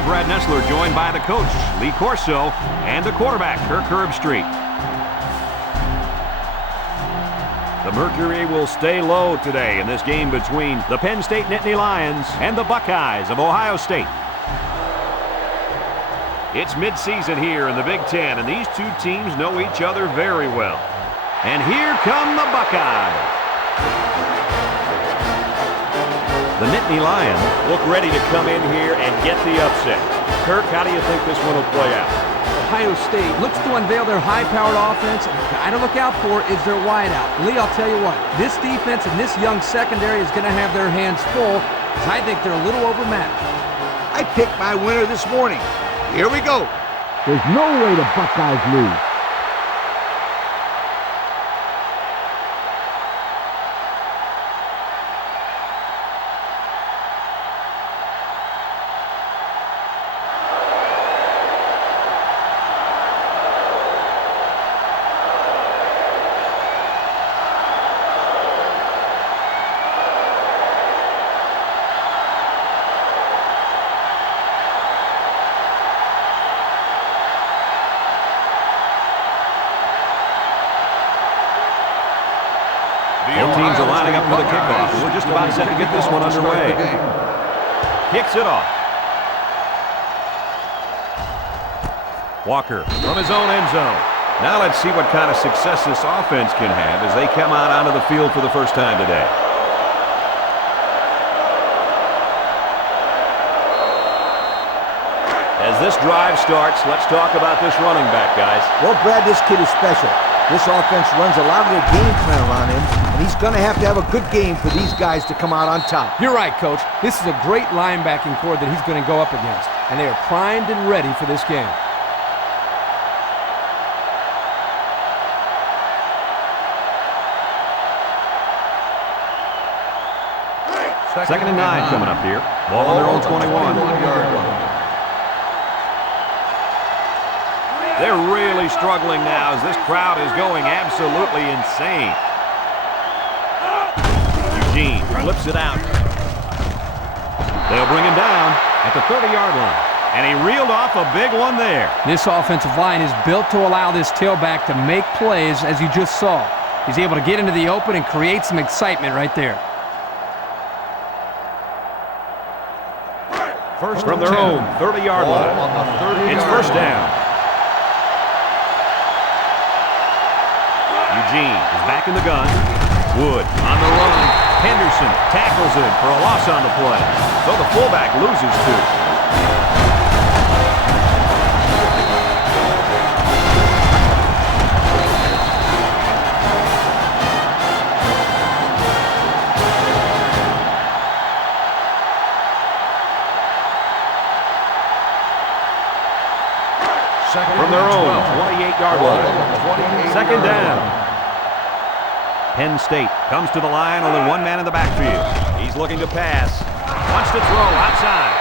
I'm Brad Nessler, joined by the coach, Lee Corso, and the quarterback, Kirk Herbstreit. The mercury will stay low today in this game between the Penn State Nittany Lions and the Buckeyes of Ohio State. It's midseason here in the Big Ten, and these two teams know each other very well. And here come the Buckeyes. The Nittany Lions look ready to come in here and get the upset. Kirk, how do you think this one will play out? Ohio State looks to unveil their high-powered offense, and the guy to look out for is their wideout. Lee, I'll tell you what, this defense and this young secondary is going to have their hands full, because I think they're a little overmatched. I picked my winner this morning. Here we go. There's no way the Buckeyes lose. Both teams are lining up for the kickoff. We're just about set to get this one underway. Kicks it off. Walker from his own end zone. Now let's see what kind of success this offense can have as they come out onto the field for the first time today. As this drive starts, let's talk about this running back, guys. Well, Brad, this kid is special. This offense runs a lot of their game plan around him, and he's going to have a good game for these guys to come out on top. You're right, Coach. This is a great linebacking core that he's going to go up against, and they are primed and ready for this game. Second and 9 coming up here. Ball on their own 21-yard line. They're really struggling now as this crowd is going absolutely insane. Eugene flips it out. They'll bring him down at the 30-yard line. And he reeled off a big one there. This offensive line is built to allow this tailback to make plays, as you just saw. He's able to get into the open and create some excitement right there. First from their own 30-yard line. It's first down. Eugene is back in the gun. Wood on the run. Henderson tackles him for a loss on the play. So the fullback loses two. From their own 28-yard line. Second down. Penn State comes to the line, only one man in the backfield. He's looking to pass. Wants to throw outside.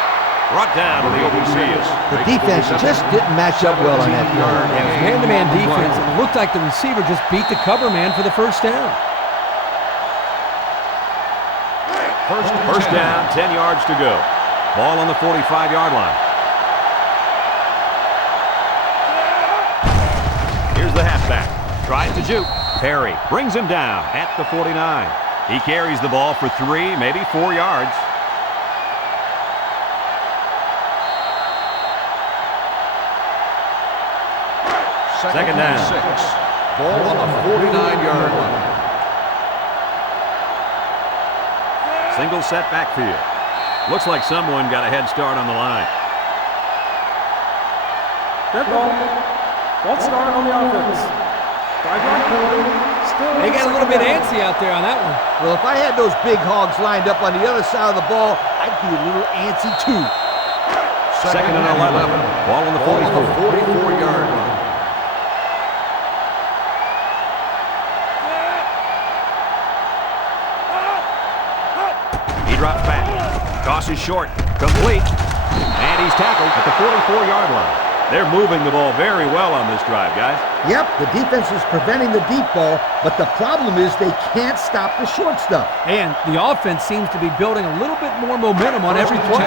Brought down to the open field. The defense just didn't match up well on that yard. Man-to-man defense, and it looked like the receiver just beat the cover man for the first down. First down, 10 yards to go. Ball on the 45-yard line. Here's the halfback. Tries to juke. Perry brings him down at the 49. He carries the ball for 3, maybe 4 yards. Second down. 6. Ball on the 49-yard line. Single set backfield. Looks like someone got a head start on the line. Good ball. Let's start on the offense. They got a little bit antsy out there on that one. Well, if I had those big hogs lined up on the other side of the ball, I'd be a little antsy too. Second and 11. Ball on the 44-yard line. He drops back. Toss is short. Complete. And he's tackled at the 44-yard line. They're moving the ball very well on this drive, guys. Yep, the defense is preventing the deep ball, but the problem is they can't stop the short stuff. And the offense seems to be building a little bit more momentum on every play.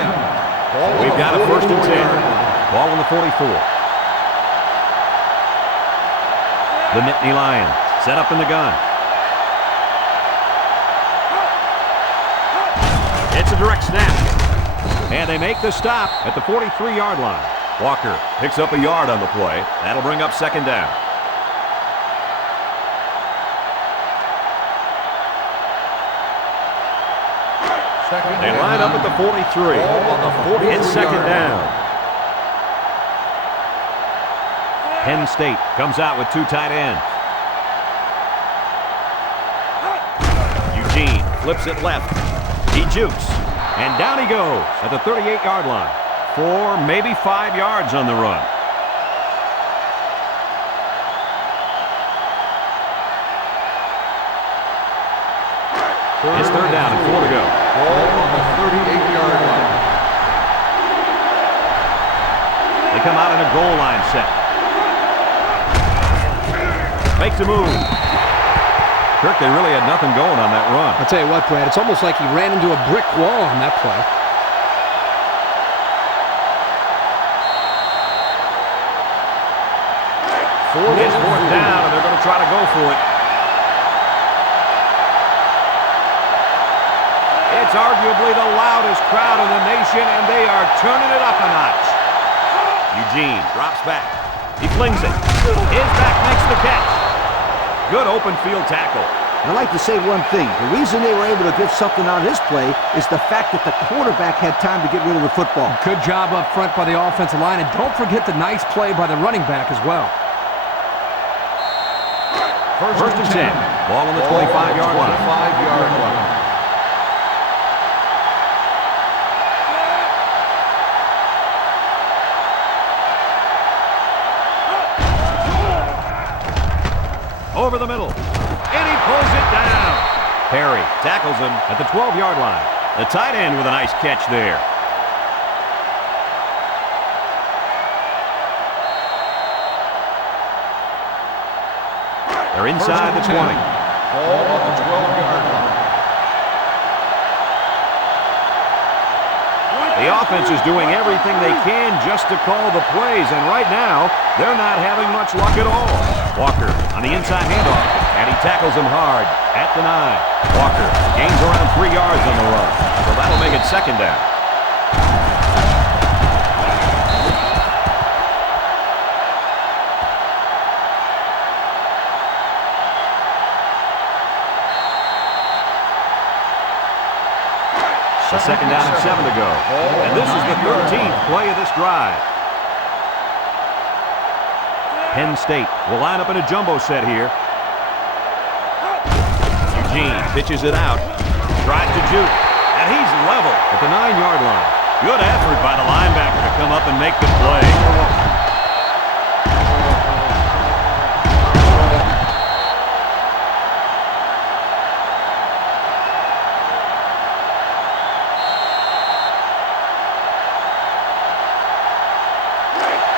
We've got a 1st and 10. Ball on the 44. The Nittany Lions set up in the gun. It's a direct snap. And they make the stop at the 43-yard line. Walker picks up a yard on the play. That'll bring up 2nd down. They line up at the 43. It's 2nd down. Penn State comes out with 2 tight ends. Eugene flips it left. He jukes. And down he goes at the 38-yard line. 4, maybe 5 yards on the run. It's 3rd down and 4 to go. Ball on the 38-yard line. They come out in a goal line set. Makes a move. Kirk, they really had nothing going on that run. I'll tell you what, Brad, it's almost like he ran into a brick wall on that play. It's 4th down, and they're going to try to go for it. It's arguably the loudest crowd in the nation, and they are turning it up a notch. Eugene drops back. He flings it. His back makes the catch. Good open field tackle. I'd like to say one thing. The reason they were able to get something out of this play is the fact that the quarterback had time to get rid of the football. Good job up front by the offensive line, and don't forget the nice play by the running back as well. 1st and 10. Ball on the 25-yard line. 25-yard line. Over the middle. And he pulls it down. Perry tackles him at the 12-yard line. The tight end with a nice catch there. They're inside the 20. Ball on the 12-yard line. The offense is doing everything they can just to call the plays, and right now, they're not having much luck at all. Walker on the inside handoff, and he tackles him hard at the 9. Walker gains around 3 yards on the run, so that'll make it 2nd down. A 2nd down and 7 to go. And this is the 13th play of this drive. Penn State will line up in a jumbo set here. Eugene pitches it out. Tries to juke. And he's level at the 9-yard line. Good effort by the linebacker to come up and make the play.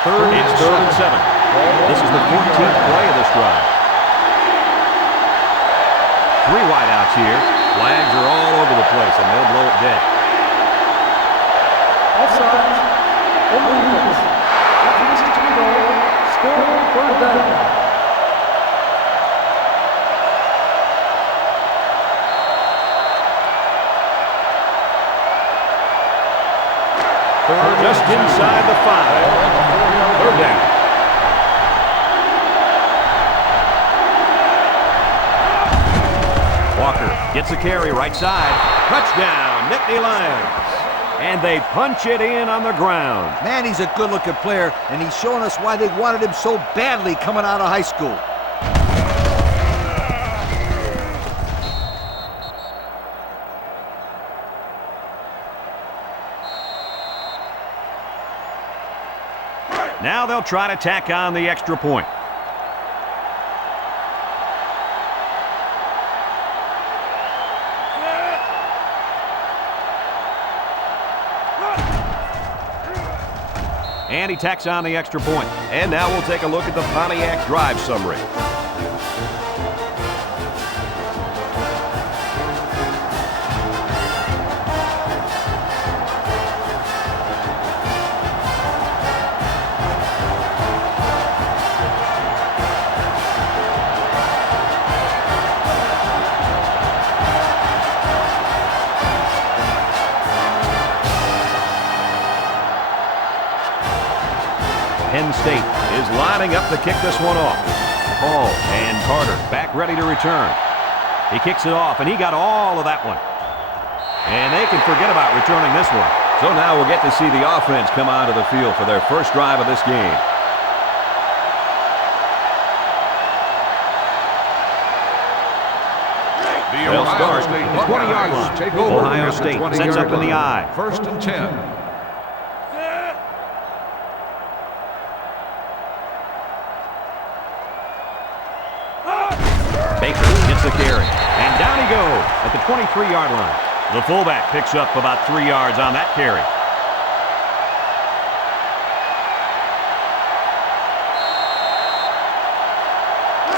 It's 3rd and 7. This is the 14th play of this drive. 3 wideouts here. Flags are all over the place, and they'll blow it dead. Offside. On the defense. After this to go. Score 3rd down. Just inside the 5. 3rd down. Walker gets a carry right side. Touchdown, Nittany Lions. And they punch it in on the ground. Man, he's a good-looking player, and he's showing us why they wanted him so badly coming out of high school. Now they'll try to tack on the extra point. And he tacks on the extra point. And now we'll take a look at the Pontiac drive summary. Penn State is lining up to kick this one off. Ball and Carter back ready to return. He kicks it off, and he got all of that one. And they can forget about returning this one. So now we'll get to see the offense come onto the field for their first drive of this game. They'll start at the 20-yard line. Ohio State sets up in the I. 1st and 10. Baker gets the carry. And down he goes at the 23-yard line. The fullback picks up about 3 yards on that carry.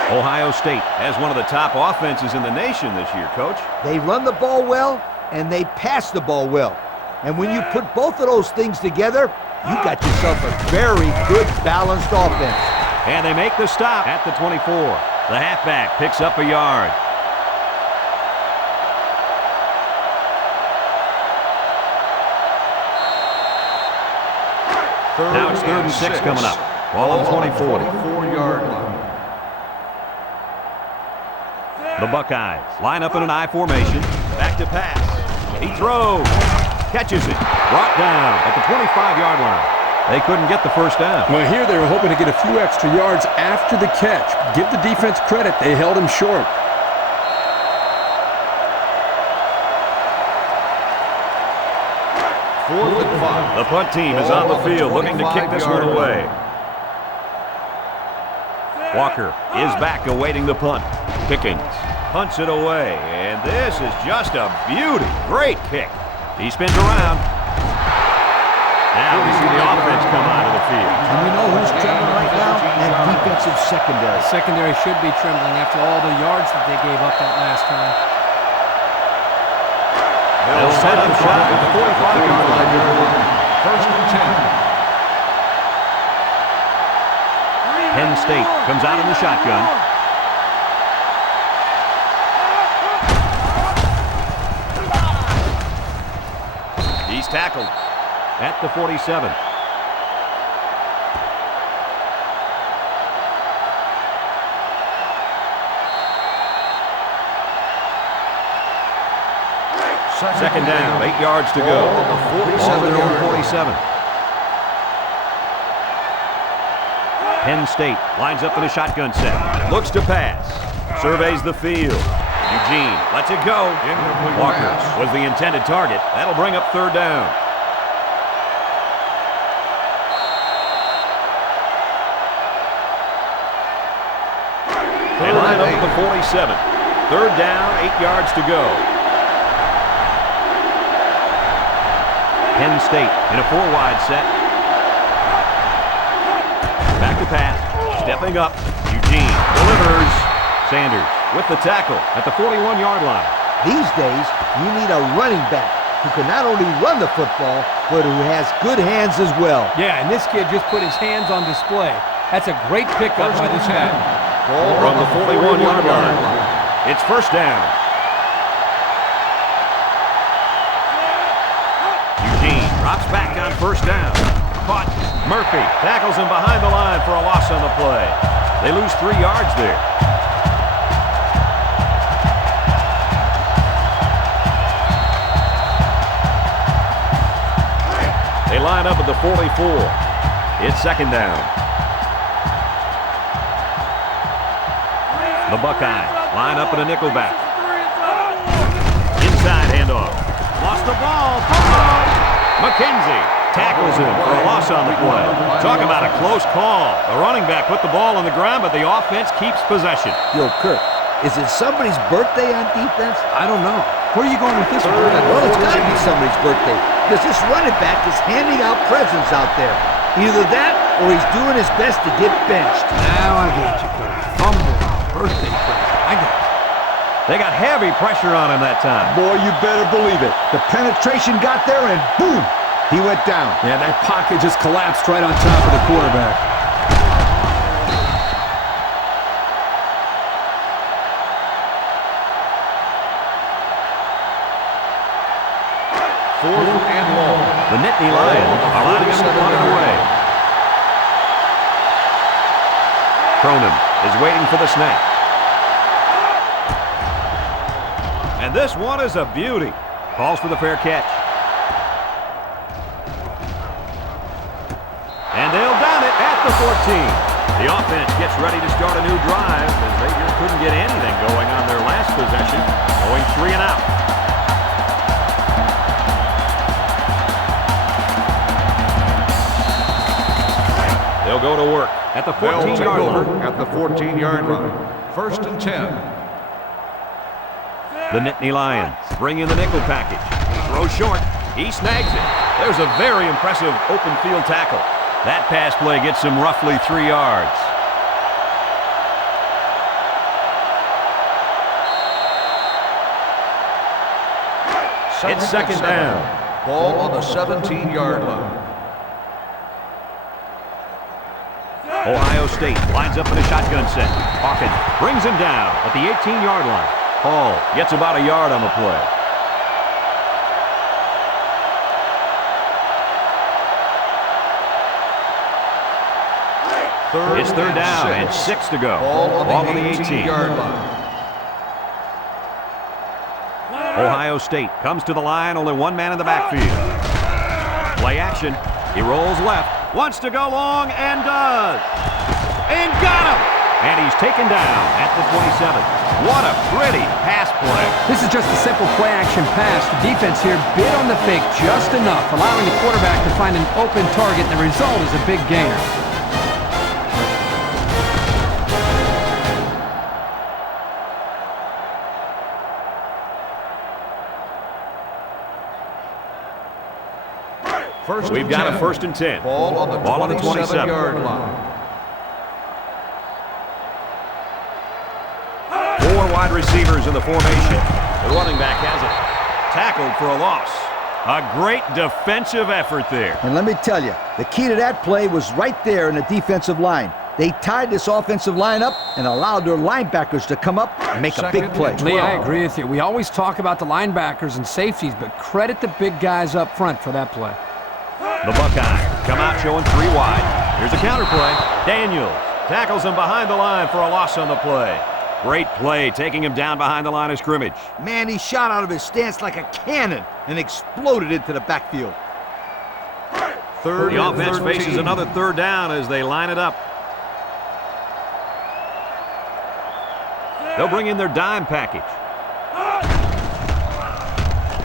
Ohio State has one of the top offenses in the nation this year, Coach. They run the ball well, and they pass the ball well. And when you put both of those things together, you got yourself a very good, balanced offense. And they make the stop at the 24. The halfback picks up a yard. Now it's 3rd and 6 coming up. Ball on the 24. 24-yard line. The Buckeyes line up in an I formation. Back to pass. He throws. Catches it. Brought down at the 25-yard line. They couldn't get the first down. Well, here they were hoping to get a few extra yards after the catch. Give the defense credit. They held him short. Fourth and 5. The punt team is on the field looking to kick this one away. Walker is back awaiting the punt. Pickens punts it away, and this is just a beauty. Great kick. He spins around. Now we see the offense come onto the field. And you know who's trembling right now? That defensive secondary. Secondary should be trembling after all the yards that they gave up that last time. They'll set up shot at the 45-yard line. 1st and 10. Penn State comes out in the shotgun. He's tackled at the 47. Second down, 8 yards to go. Ball their own 47. Penn State lines up in a shotgun set. Looks to pass. Surveys the field. Eugene lets it go. Walker was the intended target. That'll bring up 3rd down. They line up at the 47. 3rd down, 8 yards to go. Penn State in a 4-wide set. Back to pass. Stepping up. Eugene delivers. Sanders with the tackle at the 41-yard line. These days, you need a running back who can not only run the football, but who has good hands as well. Yeah, and this kid just put his hands on display. That's a great pickup by this guy. Ball From the 41-yard line. It's 1st down. Eugene drops back on 1st down. Caught. Murphy tackles him behind the line for a loss on the play. They lose 3 yards there. They line up at the 44. It's 2nd down. The Buckeyes line up in a nickelback. Inside handoff. Lost the ball. McKenzie tackles him for a loss on the play. Talk about a close call. The running back put the ball on the ground, but the offense keeps possession. Yo, Kirk, is it somebody's birthday on defense? I don't know. Where are you going with this one? Well, it's got to be somebody's birthday, because this running back is handing out presents out there. Either that, or he's doing his best to get benched. Now I get you, Coach. Fumble. Birthday present. I got it. They got heavy pressure on him that time. Boy, you better believe it. The penetration got there and boom, he went down. Yeah, that pocket just collapsed right on top of the quarterback. Fourth and long. The Nittany Lions are lining up to punt it away. Cronin is waiting for the snap. And this one is a beauty. Calls for the fair catch. And they'll down it at the 14. The offense gets ready to start a new drive as they just couldn't get anything going on their last possession, going 3 and out. They'll go to work at the 14-yard line. At the 14-yard line. 1st and 10. The Nittany Lions bring in the nickel package. Throw short. He snags it. There's a very impressive open field tackle. That pass play gets him roughly 3 yards. It's second down. Ball on the 17-yard line. Ohio State lines up in a shotgun set. Hawkins brings him down at the 18-yard line. Hall gets about a yard on the play. It's third down and 6 to go. Ball on the 18-yard line. Ohio State comes to the line, only one man in the backfield. Play action. He rolls left, wants to go long, and does. And got him! And he's taken down at the 27. What a pretty pass play. This is just a simple play-action pass. The defense here bid on the fake just enough, allowing the quarterback to find an open target. The result is a big gainer. We've got a 1st and 10. Ball on the 27-yard line. 4 wide receivers in the formation. The running back has it. Tackled for a loss. A great defensive effort there. And let me tell you, the key to that play was right there in the defensive line. They tied this offensive line up and allowed their linebackers to come up and make a big play. Lee, I agree with you. We always talk about the linebackers and safeties, but credit the big guys up front for that play. The Buckeyes come out showing 3 wide. Here's a counter play. Daniels tackles him behind the line for a loss on the play. Great play, taking him down behind the line of scrimmage. Man, he shot out of his stance like a cannon and exploded into the backfield. The offense faces another 3rd down as they line it up. They'll bring in their dime package.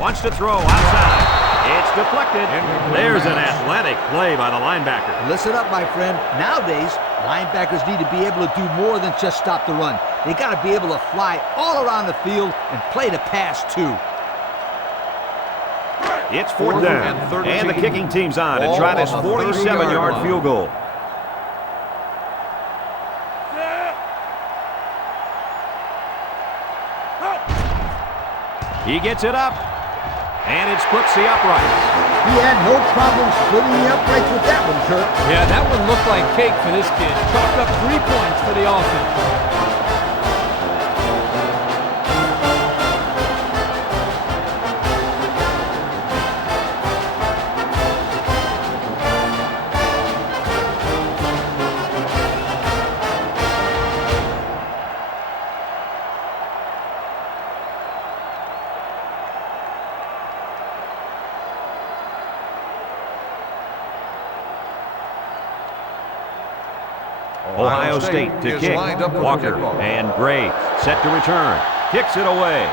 Wants to throw outside. It's deflected. There's an athletic play by the linebacker. Listen up, my friend. Nowadays, linebackers need to be able to do more than just stop the run. They got to be able to fly all around the field and play the pass, too. It's 4th down, and the kicking team's on to try this 47-yard field goal. He gets it up, and it splits the uprights. He had no problem splitting the uprights with that one, Kurt. Yeah, that one looked like cake for this kid. Chalked up 3 points for the offense. Ohio State to kick. Walker and Graves set to return. Kicks it away.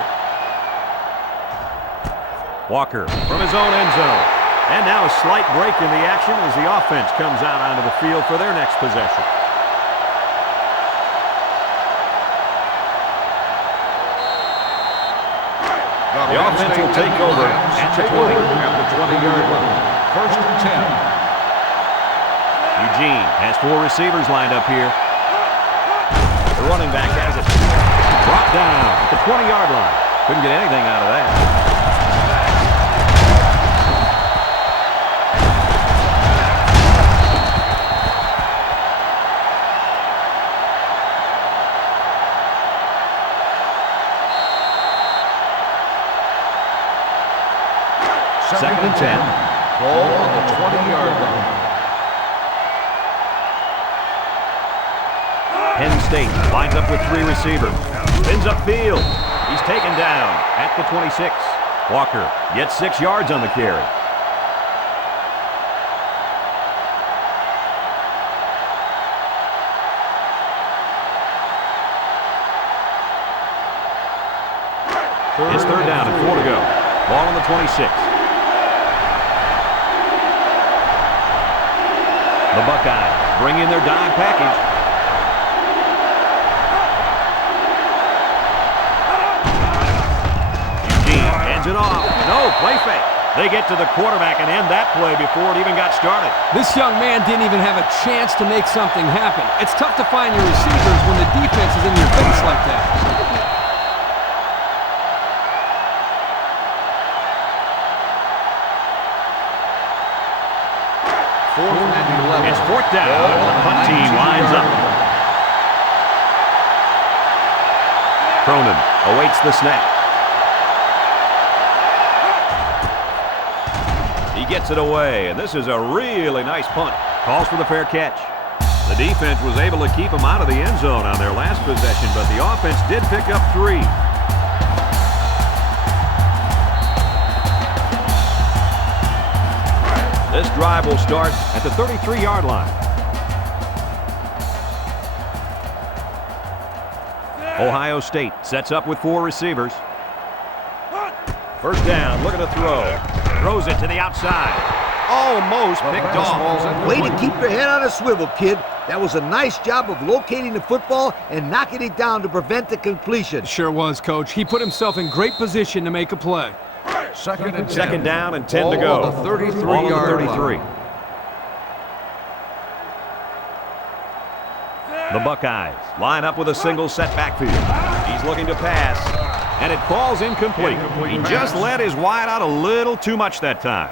Walker from his own end zone. And now a slight break in the action as the offense comes out onto the field for their next possession. The offense will take over at the 20. At the 20-yard line. 1st and 10. Eugene has 4 receivers lined up here. The running back has it. Brought down at the 20-yard line. Couldn't get anything out of that. Second and 10. Ball on the 20-yard line. State lines up with 3 receivers. Spins upfield. He's taken down at the 26. Walker gets 6 yards on the carry. It's 3rd down and 4 to go. Ball on the 26. The Buckeyes bring in their dime package. Eugene hands it off. No, play fake. They get to the quarterback and end that play before it even got started. This young man didn't even have a chance to make something happen. It's tough to find your receivers when the defense is in your face like that. It's 4th down. The punt team lines up. Cronin awaits the snap. He gets it away, and this is a really nice punt. Calls for the fair catch. The defense was able to keep him out of the end zone on their last possession, but the offense did pick up 3. This drive will start at the 33-yard line. Ohio State sets up with 4 receivers. 1st down, looking to throw. Throws it to the outside. Almost picked off. Way to keep your head on a swivel, kid. That was a nice job of locating the football and knocking it down to prevent the completion. Sure was, Coach. He put himself in great position to make a play. 2nd down and 10 to go. Ball on the 33-yard Ball on the 33. line. The Buckeyes line up with a single set backfield. He's looking to pass, and it falls incomplete. He just let his wide out a little too much that time.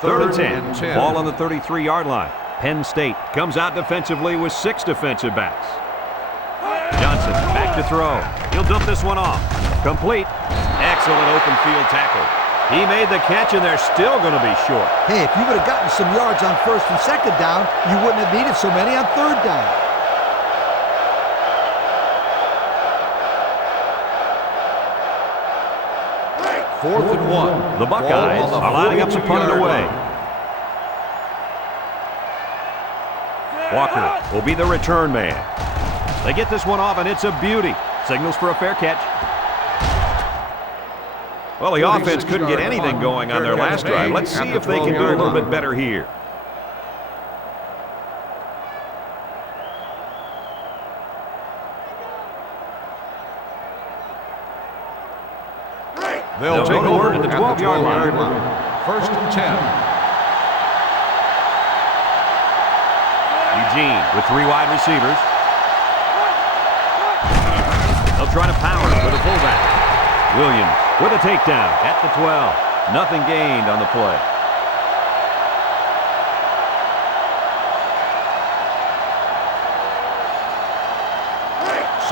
Third and 10. Ball on the 33-yard line. Penn State comes out defensively with 6 defensive backs. Johnson back to throw. He'll dump this one off. Complete. Excellent open field tackle. He made the catch, and they're still going to be short. Hey, if you would have gotten some yards on 1st and 2nd down, you wouldn't have needed so many on 3rd down. Fourth and 1. The Buckeyes are lining up to punt it away. Walker will be the return man. They get this one off, and it's a beauty. Signals for a fair catch. Well, the offense couldn't get anything going on their last drive. Let's see if they can do a little bit better here. They'll go to work at the 12-yard line. 1st and 10. Eugene with 3 wide receivers. They'll try to power it with a fullback. Williams with a takedown at the 12. Nothing gained on the play.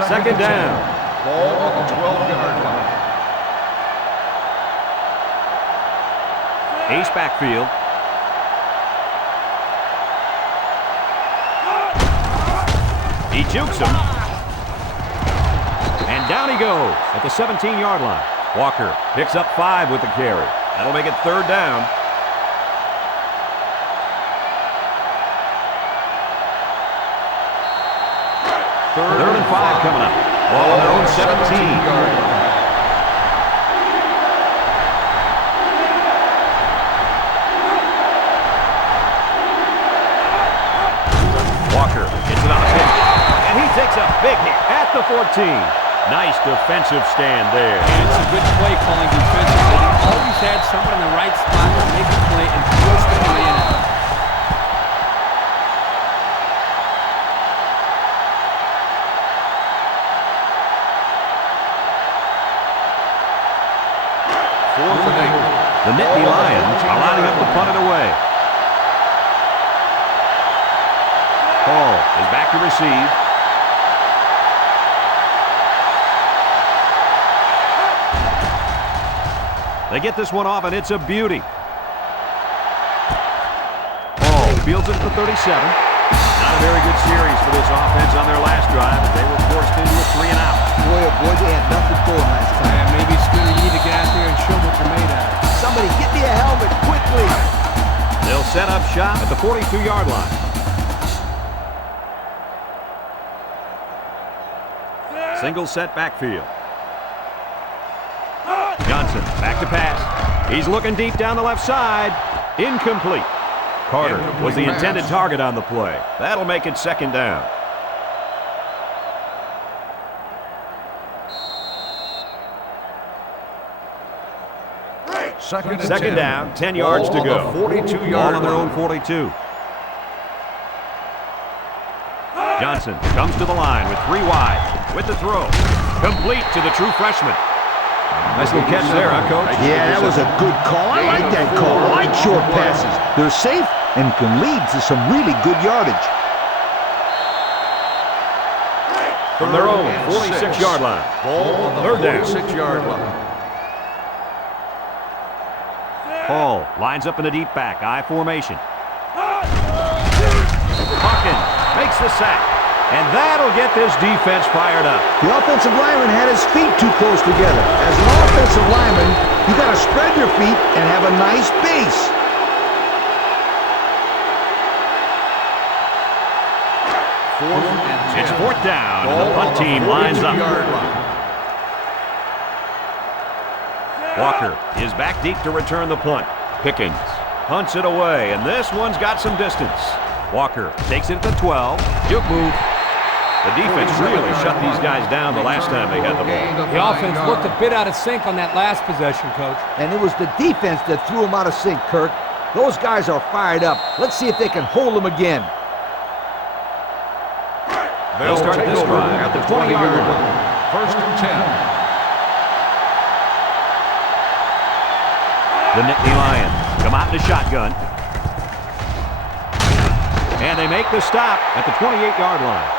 Second down. Ball on the 12-yard line. Ace backfield. He jukes him. And down he goes at the 17-yard line. Walker picks up 5 with the carry. That'll make it 3rd down. Third and 5 coming up. Ball on their own 17-yard line. Walker gets it on a pitch, and he takes a big hit at the 14. Nice defensive stand there. And it's a good play calling defensively. He always had someone in the right spot to make the play and force the play in. Fourth and 8. The Nittany Lions are lining up to punt it away. Paul is back to receive. They get this one off, and it's a beauty. Ball fields it at the 37. Not a very good series for this offense on their last drive as they were forced into a 3-and-out. Boy, oh boy, they had nothing going last time. And maybe, Skinner, you need to get out there and show what you're made out of. Somebody get me a helmet quickly. They'll set up shop at the 42-yard line. Single set backfield. Johnson back to pass. He's looking deep down the left side. Incomplete. Carter was the intended target on the play. That'll make it 2nd down. Second down, 10 yards to go. 42-yard on their own 42. Johnson comes to the line with 3 wide. With the throw. Complete to the true freshman. Nice little catch there, huh, Coach? Yeah, that was a good call. I like that call. I like short passes. They're safe and can lead to some really good yardage. From their own 46-yard line. Ball on the 46-yard line. Hall lines up in the deep back, I formation. Hawkins makes the sack, and that'll get this defense fired up. The offensive lineman had his feet too close together. As an offensive lineman, you got to spread your feet and have a nice base. It's 4th down, and the punt team lines up. Walker is back deep to return the punt. Pickens punts it away, and this one's got some distance. Walker takes it at the 12. Juke move. The defense really shut these guys down the last time they had the ball. The offense looked a bit out of sync on that last possession, Coach. And it was the defense that threw them out of sync, Kirk. Those guys are fired up. Let's see if they can hold them again. They'll start this drive at the 20-yard line. 1st and 10. The Nittany Lions come out in a shotgun. And they make the stop at the 28-yard line.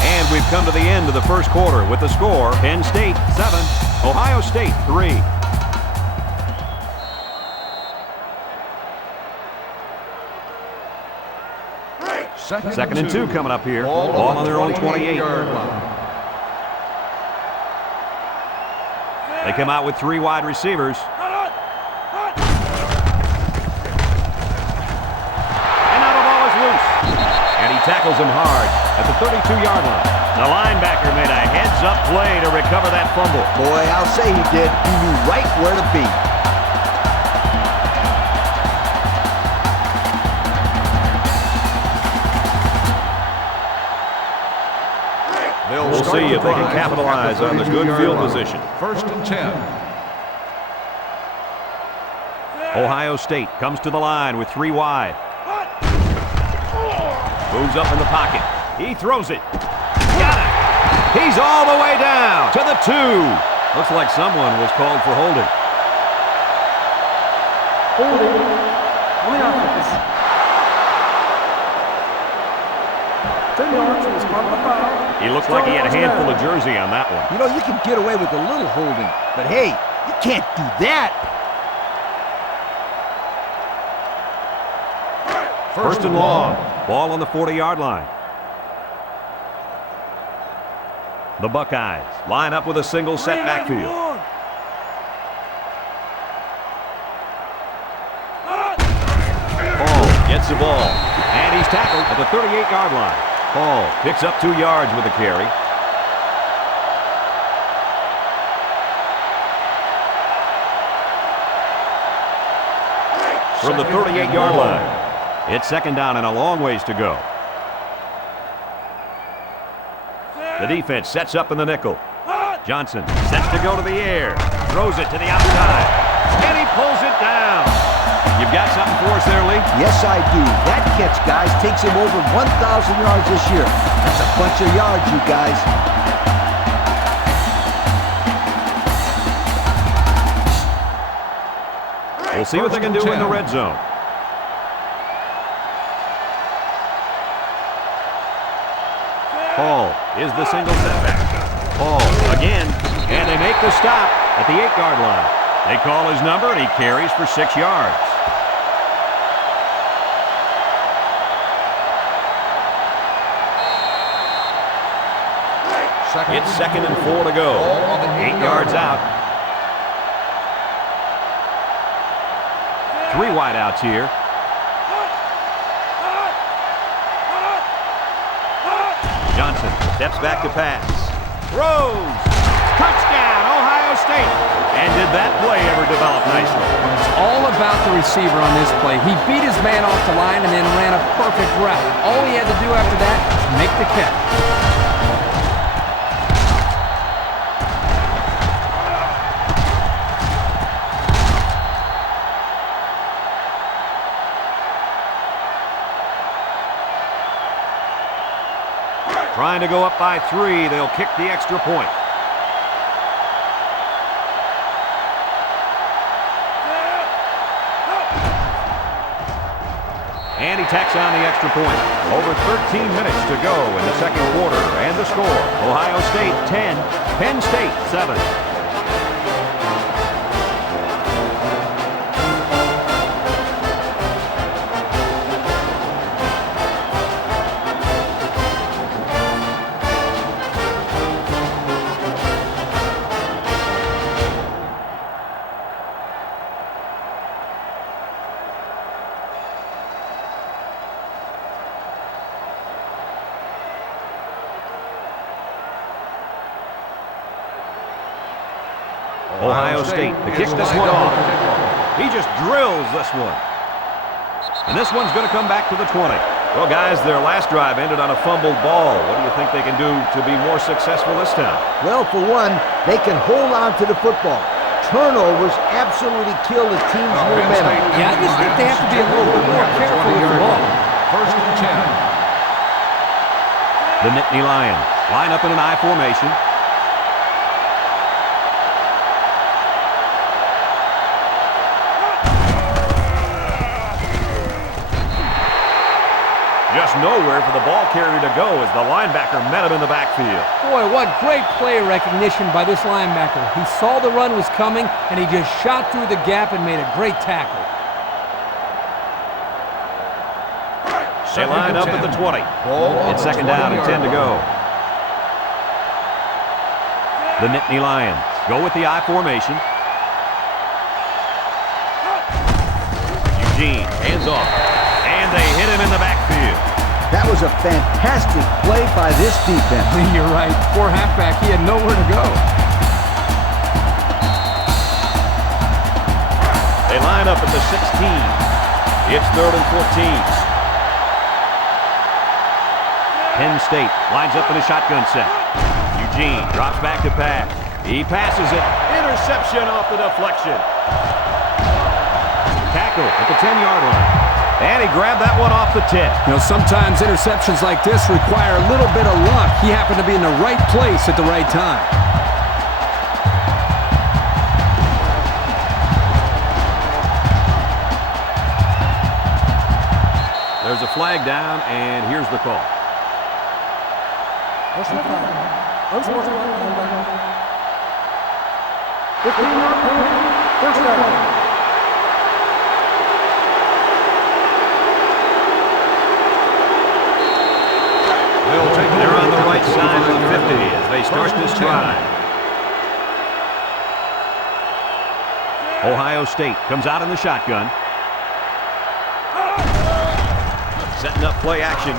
And we've come to the end of the first quarter with the score, Penn State 7, Ohio State 3. Second and 2 coming up here. Ball on their own 28. They come out with 3 wide receivers. And now the ball is loose. And he tackles him hard at the 32-yard line. The linebacker made a heads-up play to recover that fumble. Boy, I'll say he did. He knew right where to be. We'll see if they can capitalize on the good field position. 1st and 10. Ohio State comes to the line with 3 wide. Moves up in the pocket. He throws it. Got it. He's all the way down to the 2. Looks like someone was called for holding. Holding on the offense. 10 yards from the spot of the foul. He looked like he had a handful of jersey on that one. You know, you can get away with a little holding, but hey, you can't do that. 1st and long. Ball on the 40-yard line. The Buckeyes line up with a single set backfield. Hall gets the ball, and he's tackled at the 38-yard line. Hall picks up 2 yards with the carry. From the 38-yard line. It's 2nd down and a long ways to go. The defense sets up in the nickel. Johnson sets to go to the air. Throws it to the outside. And he pulls it down. You've got something for us there, Lee? Yes, I do. That catch, guys, takes him over 1,000 yards this year. That's a bunch of yards, you guys. We'll see what they can do in the red zone. Paul is the single setback. Paul again, and they make the stop at the 8-yard line. They call his number, and he carries for 6 yards. It's 2nd and 4 to go. 8 yards out. 3 wideouts here. Johnson steps back to pass. Throws. Touchdown, Ohio State. And did that play ever develop nicely? It's all about the receiver on this play. He beat his man off the line and then ran a perfect route. All he had to do after that was make the catch. Trying to go up by 3. They'll kick the extra point. And he tacks on the extra point. Over 13 minutes to go in the second quarter. And the score, Ohio State 10, Penn State 7. Ohio State to kick this one off. He just drills this one. And this one's going to come back to the 20. Well, guys, their last drive ended on a fumbled ball. What do you think they can do to be more successful this time? Well, for one, they can hold on to the football. Turnovers absolutely kill the team's momentum. Yeah, I just think they have to be a little bit more careful with the ball. 1st and 10. The Nittany Lions line up in an I formation. Just nowhere for the ball carrier to go as the linebacker met him in the backfield. Boy, what great play recognition by this linebacker. He saw the run was coming, and he just shot through the gap and made a great tackle. They line up at the 20. It's 2nd down and 10 to go. The Nittany Lions go with the I formation. Eugene hands off, and they hit him in the backfield. That was a fantastic play by this defense. You're right. Poor halfback. He had nowhere to go. They line up at the 16. It's 3rd and 14. Penn State lines up in a shotgun set. Eugene drops back to pass. He passes it. Interception off the deflection. Tackle at the 10-yard line. And he grabbed that one off the tip. You know, sometimes interceptions like this require a little bit of luck. He happened to be in the right place at the right time. There's a flag down, and here's the call. Personal foul. Unsportsmanlike conduct. 15-yard penalty. 1st down. They're on the right side of the 50 as they start this drive. Ohio State comes out in the shotgun. Setting up play action.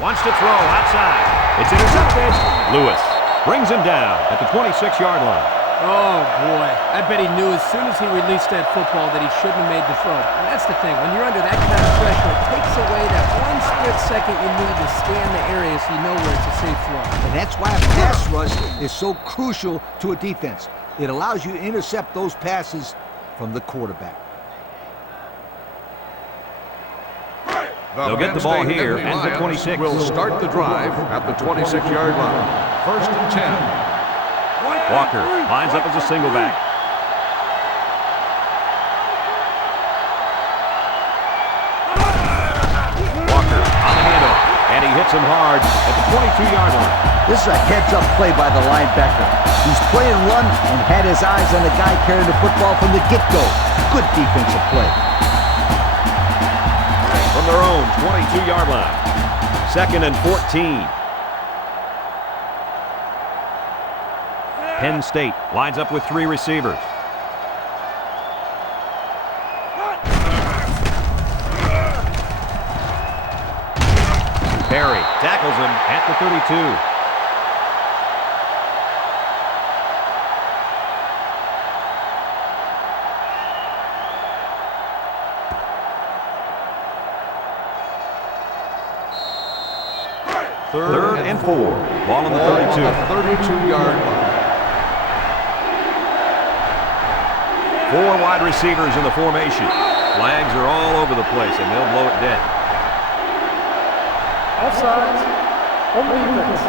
Wants to throw outside. It's intercepted. Lewis brings him down at the 26-yard line. Oh, boy. I bet he knew as soon as he released that football that he shouldn't have made the throw. And that's the thing. When you're under that kind of pressure, it takes away that one split second you need to scan the area so you know where it's a safe throw. And that's why a pass rush is so crucial to a defense. It allows you to intercept those passes from the quarterback. They'll get the ball here at the 26. Will start the drive at the 26-yard line. 1st and 10. Walker lines up as a single back. Walker on the handoff, and he hits hits him hard at the 22-yard line. This is a heads-up play by the linebacker. He's playing run and had his eyes on the guy carrying the football from the get-go. Good defensive play. From their own 22-yard line. 2nd and 14. Penn State lines up with 3 receivers. Perry tackles him at the 32. Third and 4. Ball on the 32. 32-yard line. 4 wide receivers in the formation. Flags are all over the place, and they'll blow it dead. Offsides. On defense.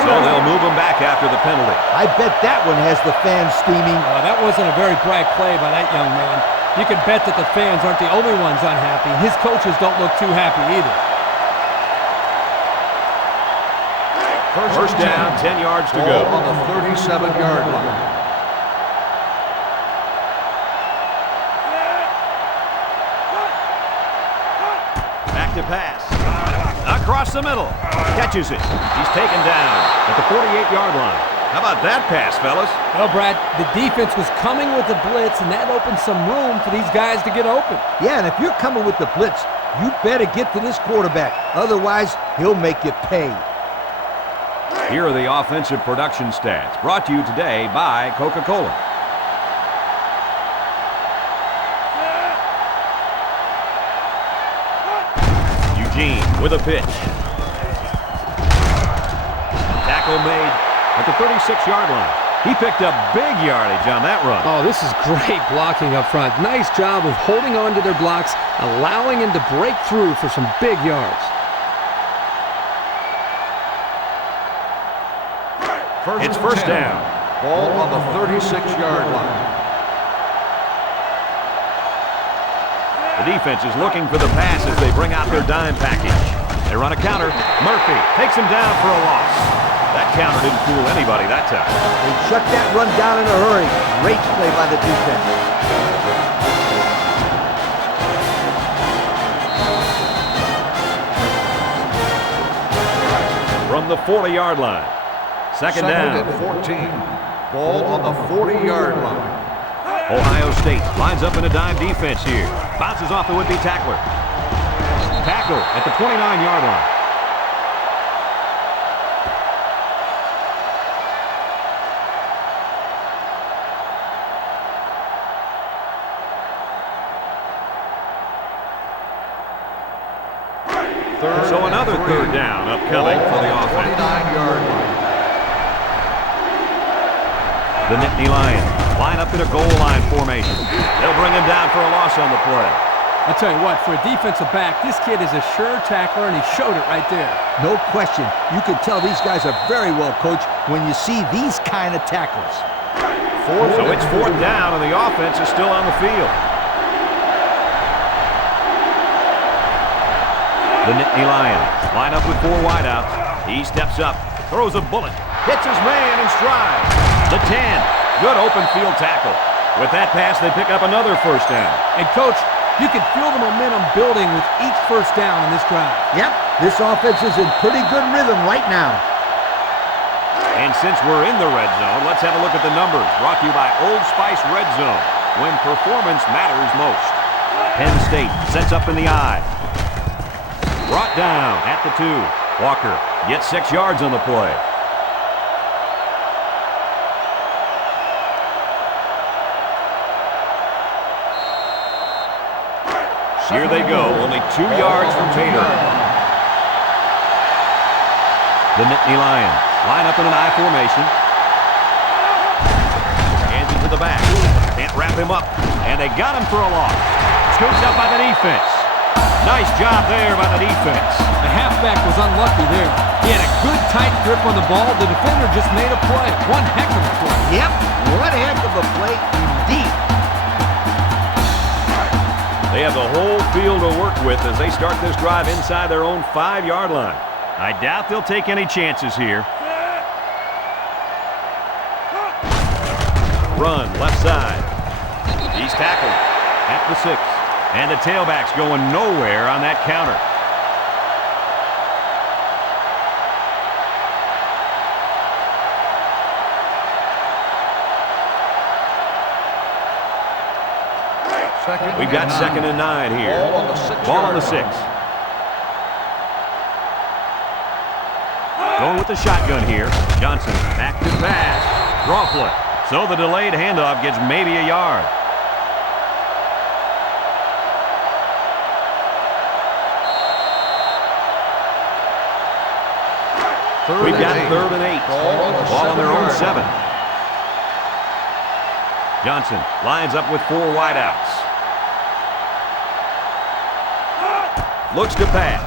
So they'll move him back after the penalty. I bet that one has the fans steaming. That wasn't a very bright play by that young man. You can bet that the fans aren't the only ones unhappy. His coaches don't look too happy either. First down, 10 yards to go. On the 37-yard line. Back to pass. Across the middle. Catches it. He's taken down at the 48-yard line. How about that pass, fellas? Well, Brad, the defense was coming with the blitz, and that opened some room for these guys to get open. Yeah, and if you're coming with the blitz, you better get to this quarterback. Otherwise, he'll make you pay. Here are the offensive production stats, brought to you today by Coca-Cola. Eugene with a pitch. Tackle made at the 36-yard line. He picked up big yardage on that run. Oh, this is great blocking up front. Nice job of holding on to their blocks, allowing him to break through for some big yards. It's first down. Ball on the 36-yard line. The defense is looking for the pass as they bring out their dime package. They run a counter. Murphy takes him down for a loss. That counter didn't fool anybody that time. They shut that run down in a hurry. Great play by the defense. From the 40-yard line. Second down. And 14. Ball on the 40-yard line. Ohio State lines up in a dime defense here. Bounces off the would-be tackler. Tackle at the 29-yard line. So another third down upcoming for the offense. 29-yard line. The Nittany Lions line up in a goal line formation. They'll bring him down for a loss on the play. I'll tell you what, for a defensive back, this kid is a sure tackler, and he showed it right there. No question. You can tell these guys are very well coached when you see these kind of tackles. So it's fourth down, and the offense is still on the field. The Nittany Lions line up with 4 wideouts. He steps up, throws a bullet, hits his man in stride. The 10, good open field tackle. With that pass, they pick up another first down. And, Coach, you can feel the momentum building with each first down in this drive. Yep, this offense is in pretty good rhythm right now. And since we're in the red zone, let's have a look at the numbers. Brought to you by Old Spice Red Zone, when performance matters most. Penn State sets up in the I. Brought down at the 2. Walker gets 6 yards on the play. Here they go, only 2 yards from Tater. The Nittany Lions line up in an I formation. Hands it to the back. Can't wrap him up. And they got him for a loss. Scooped up by the defense. Nice job there by the defense. The halfback was unlucky there. He had a good tight grip on the ball. The defender just made a play. One heck of a play. Yep, one heck of a play indeed. They They have the whole field to work with as they start this drive inside their own 5-yard line. I doubt they'll take any chances here. Run, left side. He's tackled at the 6. And the tailback's going nowhere on that counter. We've got 2nd and 9 here. Ball on the 6. Going with the shotgun here. Johnson back to pass. Draw play. So the delayed handoff gets maybe a yard. We've got 3rd and 8. Ball on their own 7. Johnson lines up with 4 wideouts. Looks to pass.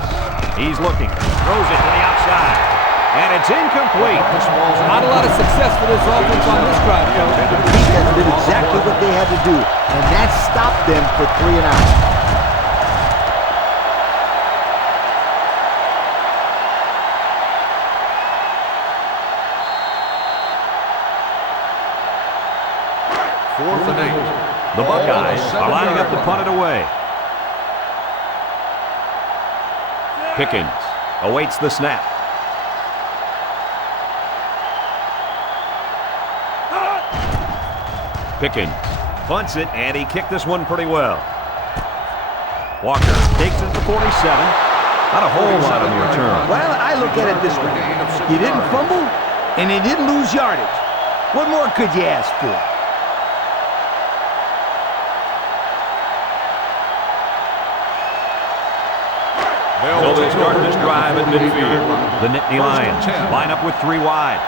He's looking. Throws it to the outside. And it's incomplete. Not a lot of success for this offense on this drive, Coach. The defense did exactly what they had to do, and that stopped them for 3 and out. Fourth and 8. The Buckeyes are lining up to punt it away. Pickens awaits the snap. Pickens punts it, and he kicked this one pretty well. Walker takes it to 47. Not a whole lot on the return. Well, I look at it this way. He didn't fumble, and he didn't lose yardage. What more could you ask for? So they start this drive at midfield. The Nittany Lions line up with 3 wide.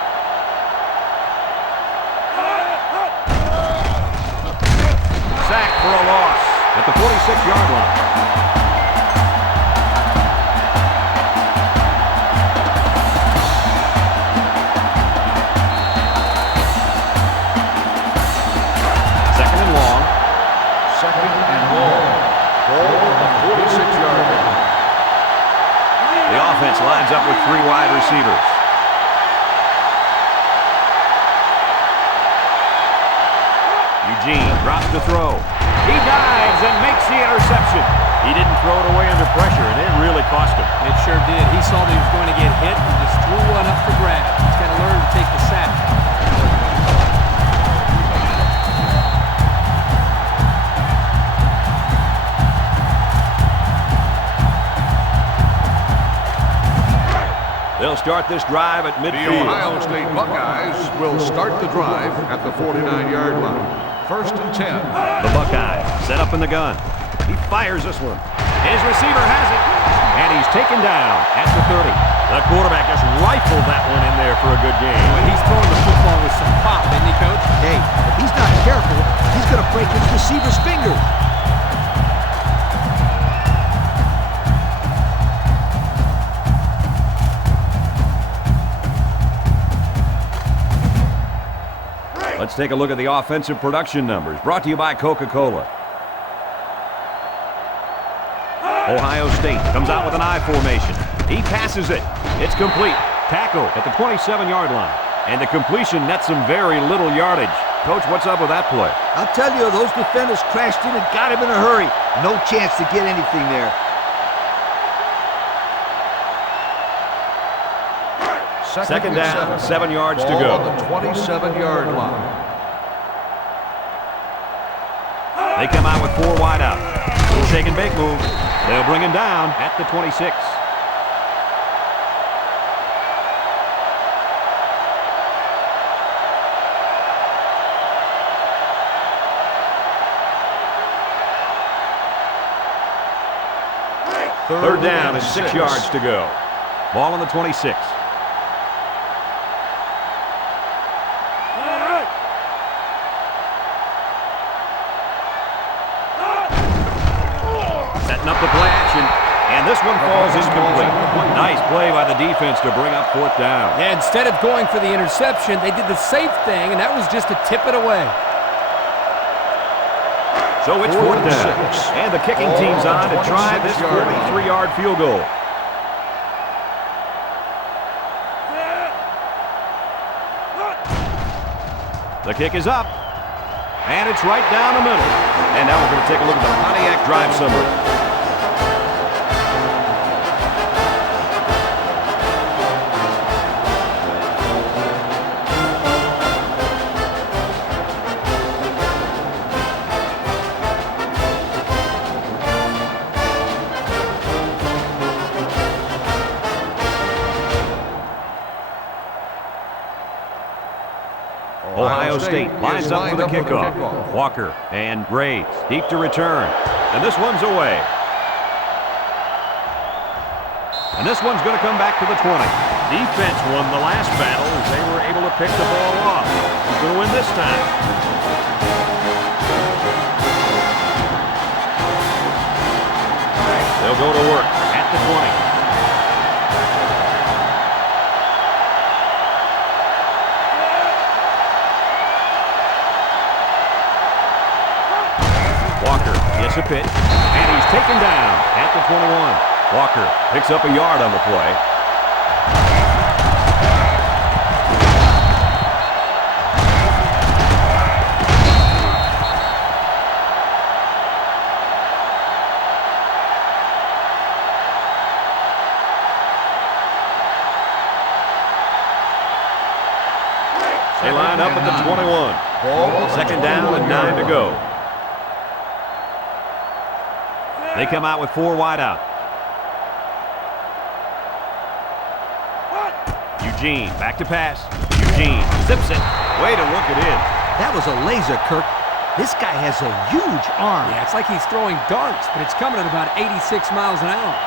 Sack for a loss at the 46-yard line. Second and long. Ball on the 46-yard line. The offense lines up with 3 wide receivers. Eugene drops to throw. He dives and makes the interception. He didn't throw it away under pressure, and it really cost him. It sure did. He saw that he was going to get hit and just threw one up for grabs. He's got to learn to take the sack. They'll start this drive at The midfield. Ohio State Buckeyes will start the drive at the 49-yard line. 1st and 10. The Buckeyes set up in the gun. He fires this one. His receiver has it. And he's taken down at the 30. The quarterback just rifled that one in there for a good game. Well, he's throwing the football with some pop, isn't he, Coach? Hey, if he's not careful, he's going to break his receiver's fingers. Let's take a look at the offensive production numbers, brought to you by Coca-Cola. Ohio State comes out with an I formation. He passes it. It's complete. Tackle at the 27-yard line. And the completion nets some very little yardage. Coach, what's up with that play? I'll tell you, those defenders crashed in and got him in a hurry. No chance to get anything there. Second down, 7 yards to go. On the 27-yard line. They come out with 4 wide out. Little shake and bake move. They'll bring him down at the 26. Third down and 6 yards to go. Ball on the 26. Setting up the play action, and this one falls incomplete. Nice play by the defense to bring up 4th down. Yeah, instead of going for the interception, they did the safe thing, and that was just to tip it away. So it's 4th down. And the kicking team's on to try this 43-yard field goal. The kick is up. And it's right down the middle. And now we're going to take a look at the Pontiac drive summary. Ohio State lines up for the kickoff. Walker and Graves deep to return. And this one's away. And this one's going to come back to the 20. Defense won the last battle as they were able to pick the ball off. Who's going to win this time? They'll go to work at the 20. A pitch, and he's taken down at the 21. Walker picks up a yard on the play. They line up at the 21. Second down and 9 to go. They come out with 4 wide out. Eugene back to pass. Eugene zips it. Way to look it in. That was a laser, Kirk. This guy has a huge arm. Yeah, it's like he's throwing darts, but it's coming at about 86 miles an hour.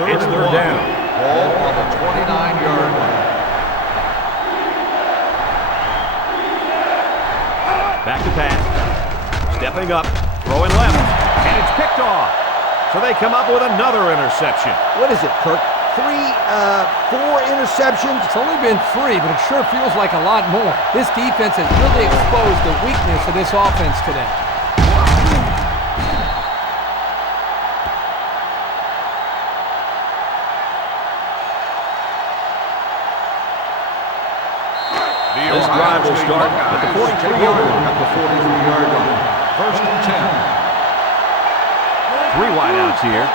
It's 3rd down. Ball on the 29-yard line. Back to pass. Stepping up. Throwing left. And it's picked off. So they come up with another interception. What is it, Kirk? 4 interceptions? It's only been 3, but it sure feels like a lot more. This defense has really exposed the weakness of this offense today. This drive will start at the 43-yard line. 1st and 10. 3 wideouts here.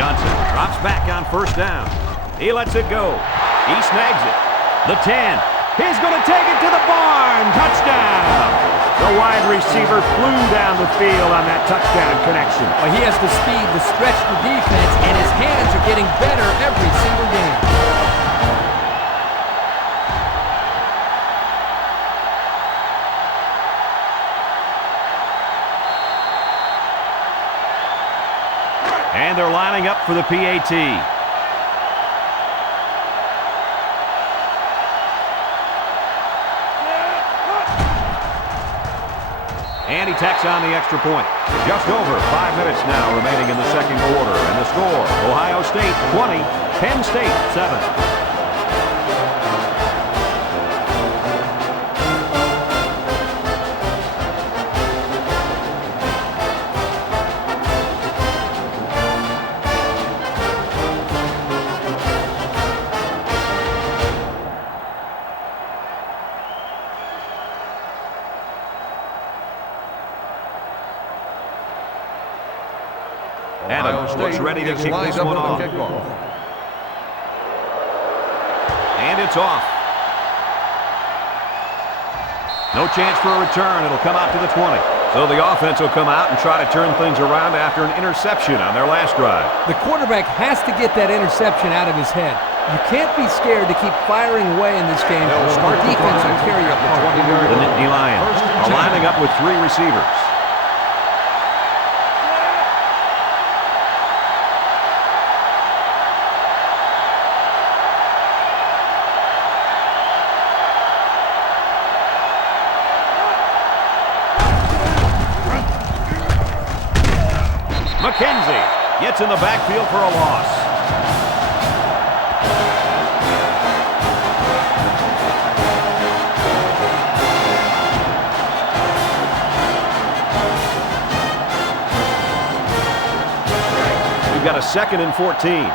Johnson drops back on 1st down. He lets it go. He snags it. The 10. He's going to take it to the barn. Touchdown. The wide receiver flew down the field on that touchdown connection. Well, he has the speed to stretch the defense, and his hands are getting better every single game. And they're lining up for the PAT. And he tacks on the extra point. Just over 5 minutes now remaining in the second quarter. And the score, Ohio State 20, Penn State 7. Adams looks ready to kick this one off. And it's off. No chance for a return. It'll come out to the 20. So the offense will come out and try to turn things around after an interception on their last drive. The quarterback has to get that interception out of his head. You can't be scared to keep firing away in this game. The defense will carry you apart. The Nittany Lions are lining up with 3 receivers. McKenzie gets in the backfield for a loss. We've got a 2nd and 14.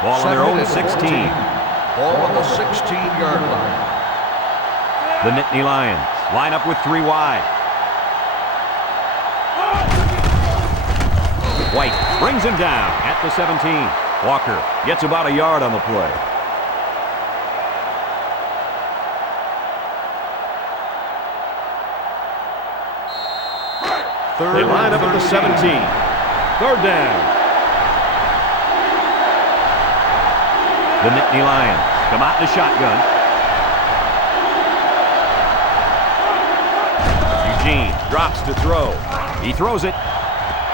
Ball on their own 16. Ball on the 16-yard line. The Nittany Lions line up with 3 wide. White brings him down at the 17. Walker gets about a yard on the play. They line up at the 17. 3rd down. The Nittany Lions come out in the shotgun. Eugene drops to throw. He throws it,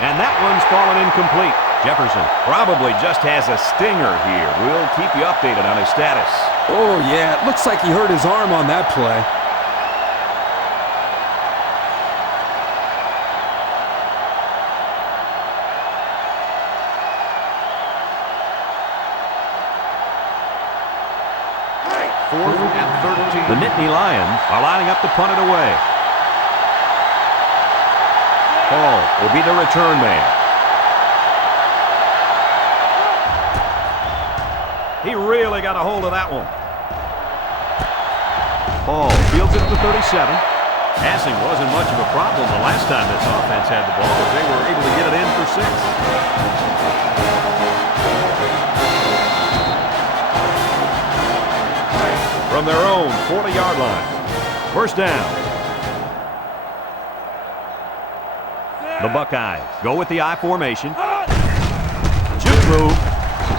and that one's fallen incomplete. Jefferson probably just has a stinger here. We'll keep you updated on his status. Oh, yeah, it looks like he hurt his arm on that play. The Nittany Lions are lining up to punt it away. Hall will be the return man. He really got a hold of that one. Hall fields it at the 37. Passing wasn't much of a problem the last time this offense had the ball, but they were able to get it in for 6. From their own 40-yard line. 1st down. The Buckeyes go with the I formation. Juke move.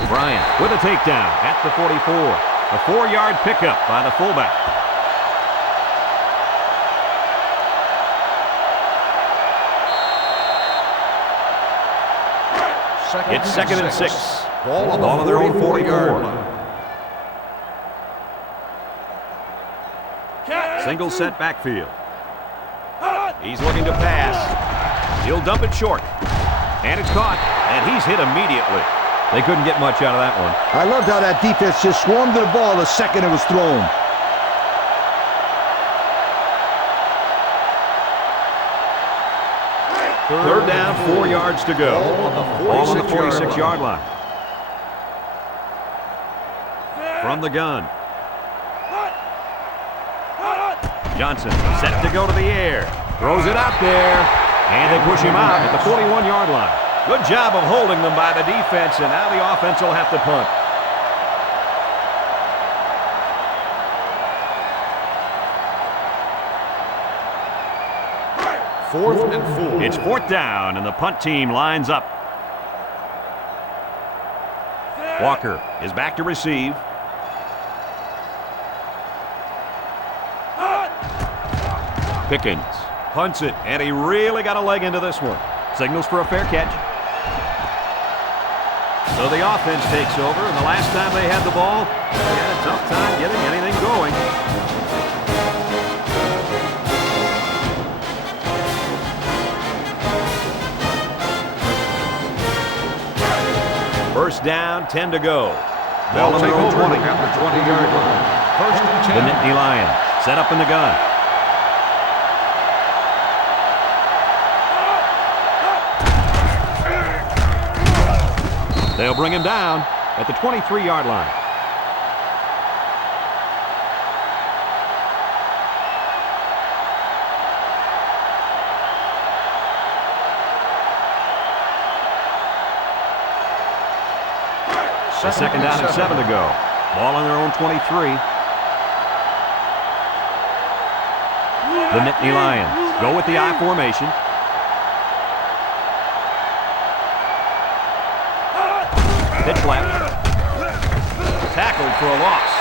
Bryant with a takedown at the 44. A 4-yard pickup by the fullback. It's 2nd and 6. Ball on their own 44. Single set backfield. He's looking to pass. He'll dump it short. And it's caught. And he's hit immediately. They couldn't get much out of that one. I loved how that defense just swarmed to the ball the second it was thrown. Third down, 4 yards to go. Ball on the 46-yard line. From the gun. Johnson set to go to the air. Throws it out there. And they push him out at the 41-yard line. Good job of holding them by the defense, and now the offense will have to punt. Fourth and 4. It's 4th down, and the punt team lines up. Walker is back to receive. Pickens punts it, and he really got a leg into this one. Signals for a fair catch. So the offense takes over, and the last time they had the ball, they had a tough time getting anything going. First down, 10 to go. They'll take over at the 20-yard line. 1st and 10. The Nittany Lions set up in the gun. They'll bring him down at the 23-yard line. A 2nd down and 7 to go. Ball on their own 23. The Nittany Lions go with the I formation. Pitch left. Tackled for a loss.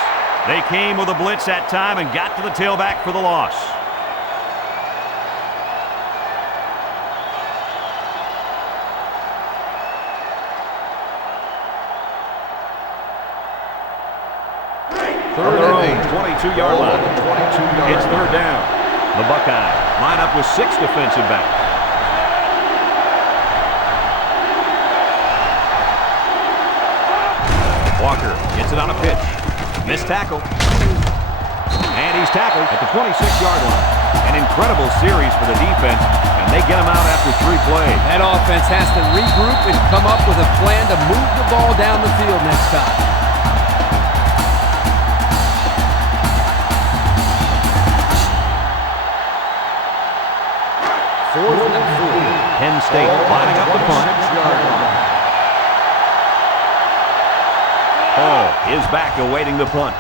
They came with a blitz that time and got to the tailback for the loss. Third and 8, 22-yard line. It's 3rd down. The Buckeyes line up with 6 defensive backs. Walker gets it on a pitch. Missed tackle. And he He's tackled at the 26-yard line. An incredible series for the defense, and they get him out after 3 plays. That offense has to regroup and come up with a plan to move the ball down the field next time. Fourth and 4. Penn State lining up the punt. 6-yard line. Hall is back awaiting the punt.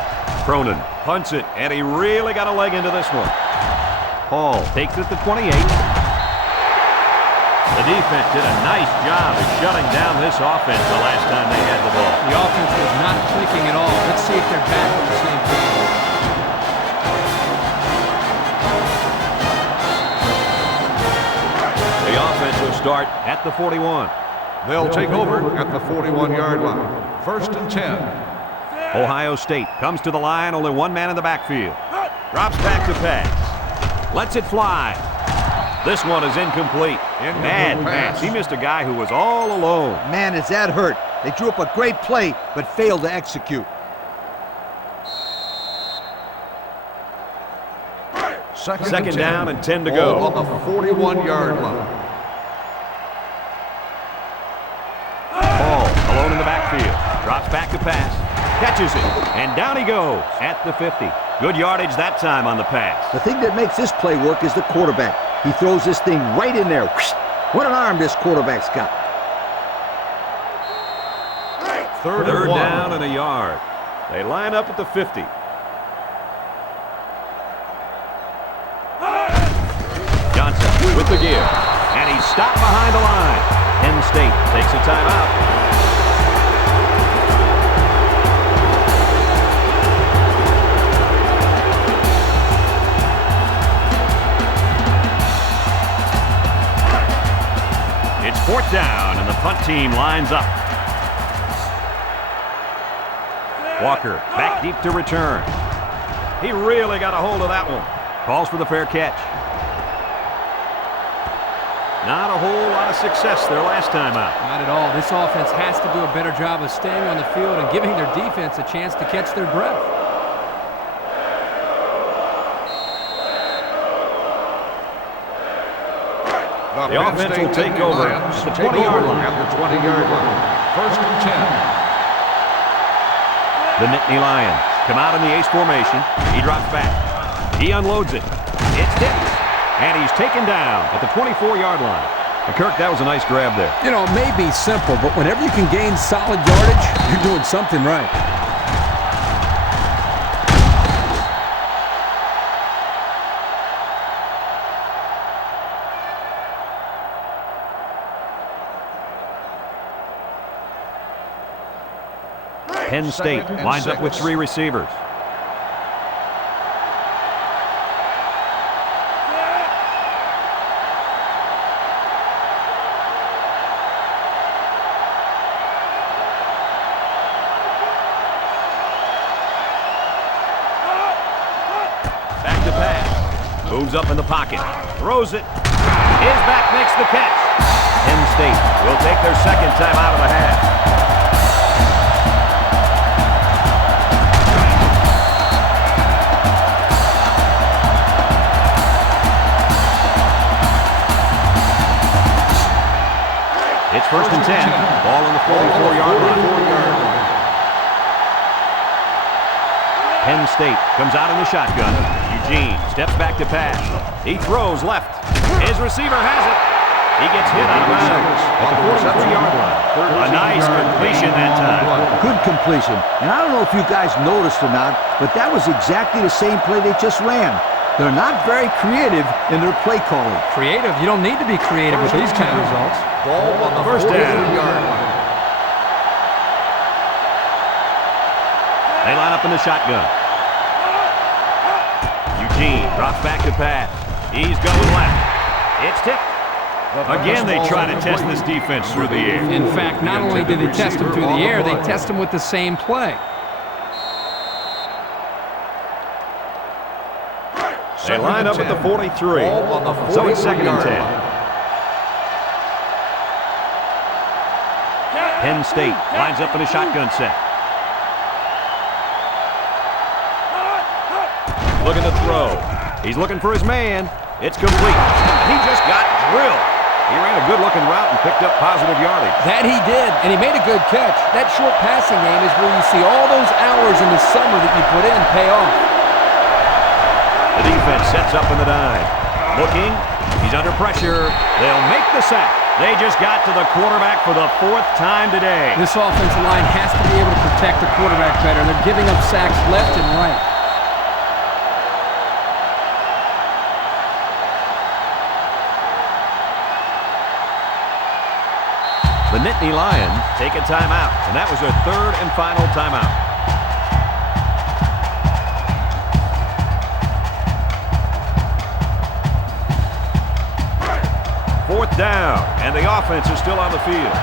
Cronin punts it, and he really got a leg into this one. Hall takes it to 28. The defense did a nice job of shutting down this offense the last time they had the ball. The offense was not clicking at all. Let's see if they're back on the same page. The offense will start at the 41. They'll take over at the 41-yard line. First and 10. Ohio State comes to the line, only one man in the backfield. Drops back to pass. Lets it fly. This one is incomplete. Bad pass. He missed a guy who was all alone. Man, is that hurt. They drew up a great play, but failed to execute. Second down and 10 to Ball go. on the 41-yard line. Hall alone in the backfield. Drops back to pass. Catches it. And down he goes at the 50. Good yardage that time on the pass. The thing that makes this play work is the quarterback. He throws this thing right in there. What an arm this quarterback's got. Third down and a yard. They line up at the 50. Johnson with the give. And he's stopped behind the line. Penn State takes a timeout. It's 4th down, and the punt team lines up. Walker back deep to return. He really got a hold of that one. Calls for the fair catch. Not a whole lot of success their last time out. Not at all. This offense has to do a better job of staying on the field and giving their defense a chance to catch their breath. The offense will take over at the 20-yard line. At the 20-yard line. First and 10. The Nittany Lions come out in the ace formation. He drops back. He unloads it. It's tipped. And he's taken down at the 24-yard line. And Kirk, that was a nice grab there. You know, it may be simple, but whenever you can gain solid yardage, you're doing something right. Penn State lines up with 3 receivers. Back to pass. Moves up in the pocket. Throws it. His back makes the catch. Penn State will take their second time out of the half. It's 1st and 10. Ball on the 44-yard line. Penn State comes out in the shotgun. Eugene steps back to pass. He throws left. His receiver has it. He gets hit out of bounds at the 43-yard line. A nice completion that time. Good completion. And I don't know if you guys noticed or not, but that was exactly the same play they just ran. They're not very creative in their play calling. Creative? You don't need to be creative with these kind of results. Ball on the First down. 43-yard line. They line up in the shotgun. Eugene drops back to pass. He's going left. It's tipped. Again, they try to test this defense through the air. In fact, not only did they test them through the air, they test them with the same play. They line up at the 43. So it's 2nd and 10. Penn State lines up in a shotgun set. looking to throw. He's looking for his man. It's complete. He just got drilled. He ran a good-looking route and picked up positive yardage. That he did, and he made a good catch. That short passing game is where you see all those hours in the summer that you put in pay off. The defense sets up in the dime. Looking. He's under pressure. They'll make the sack. They just got to the quarterback for the 4th time today. This offensive line has to be able to protect the quarterback better. They're giving up sacks left and right. The Nittany Lions take a timeout, and that was their 3rd and final timeout. Fourth down, and the offense is still on the field.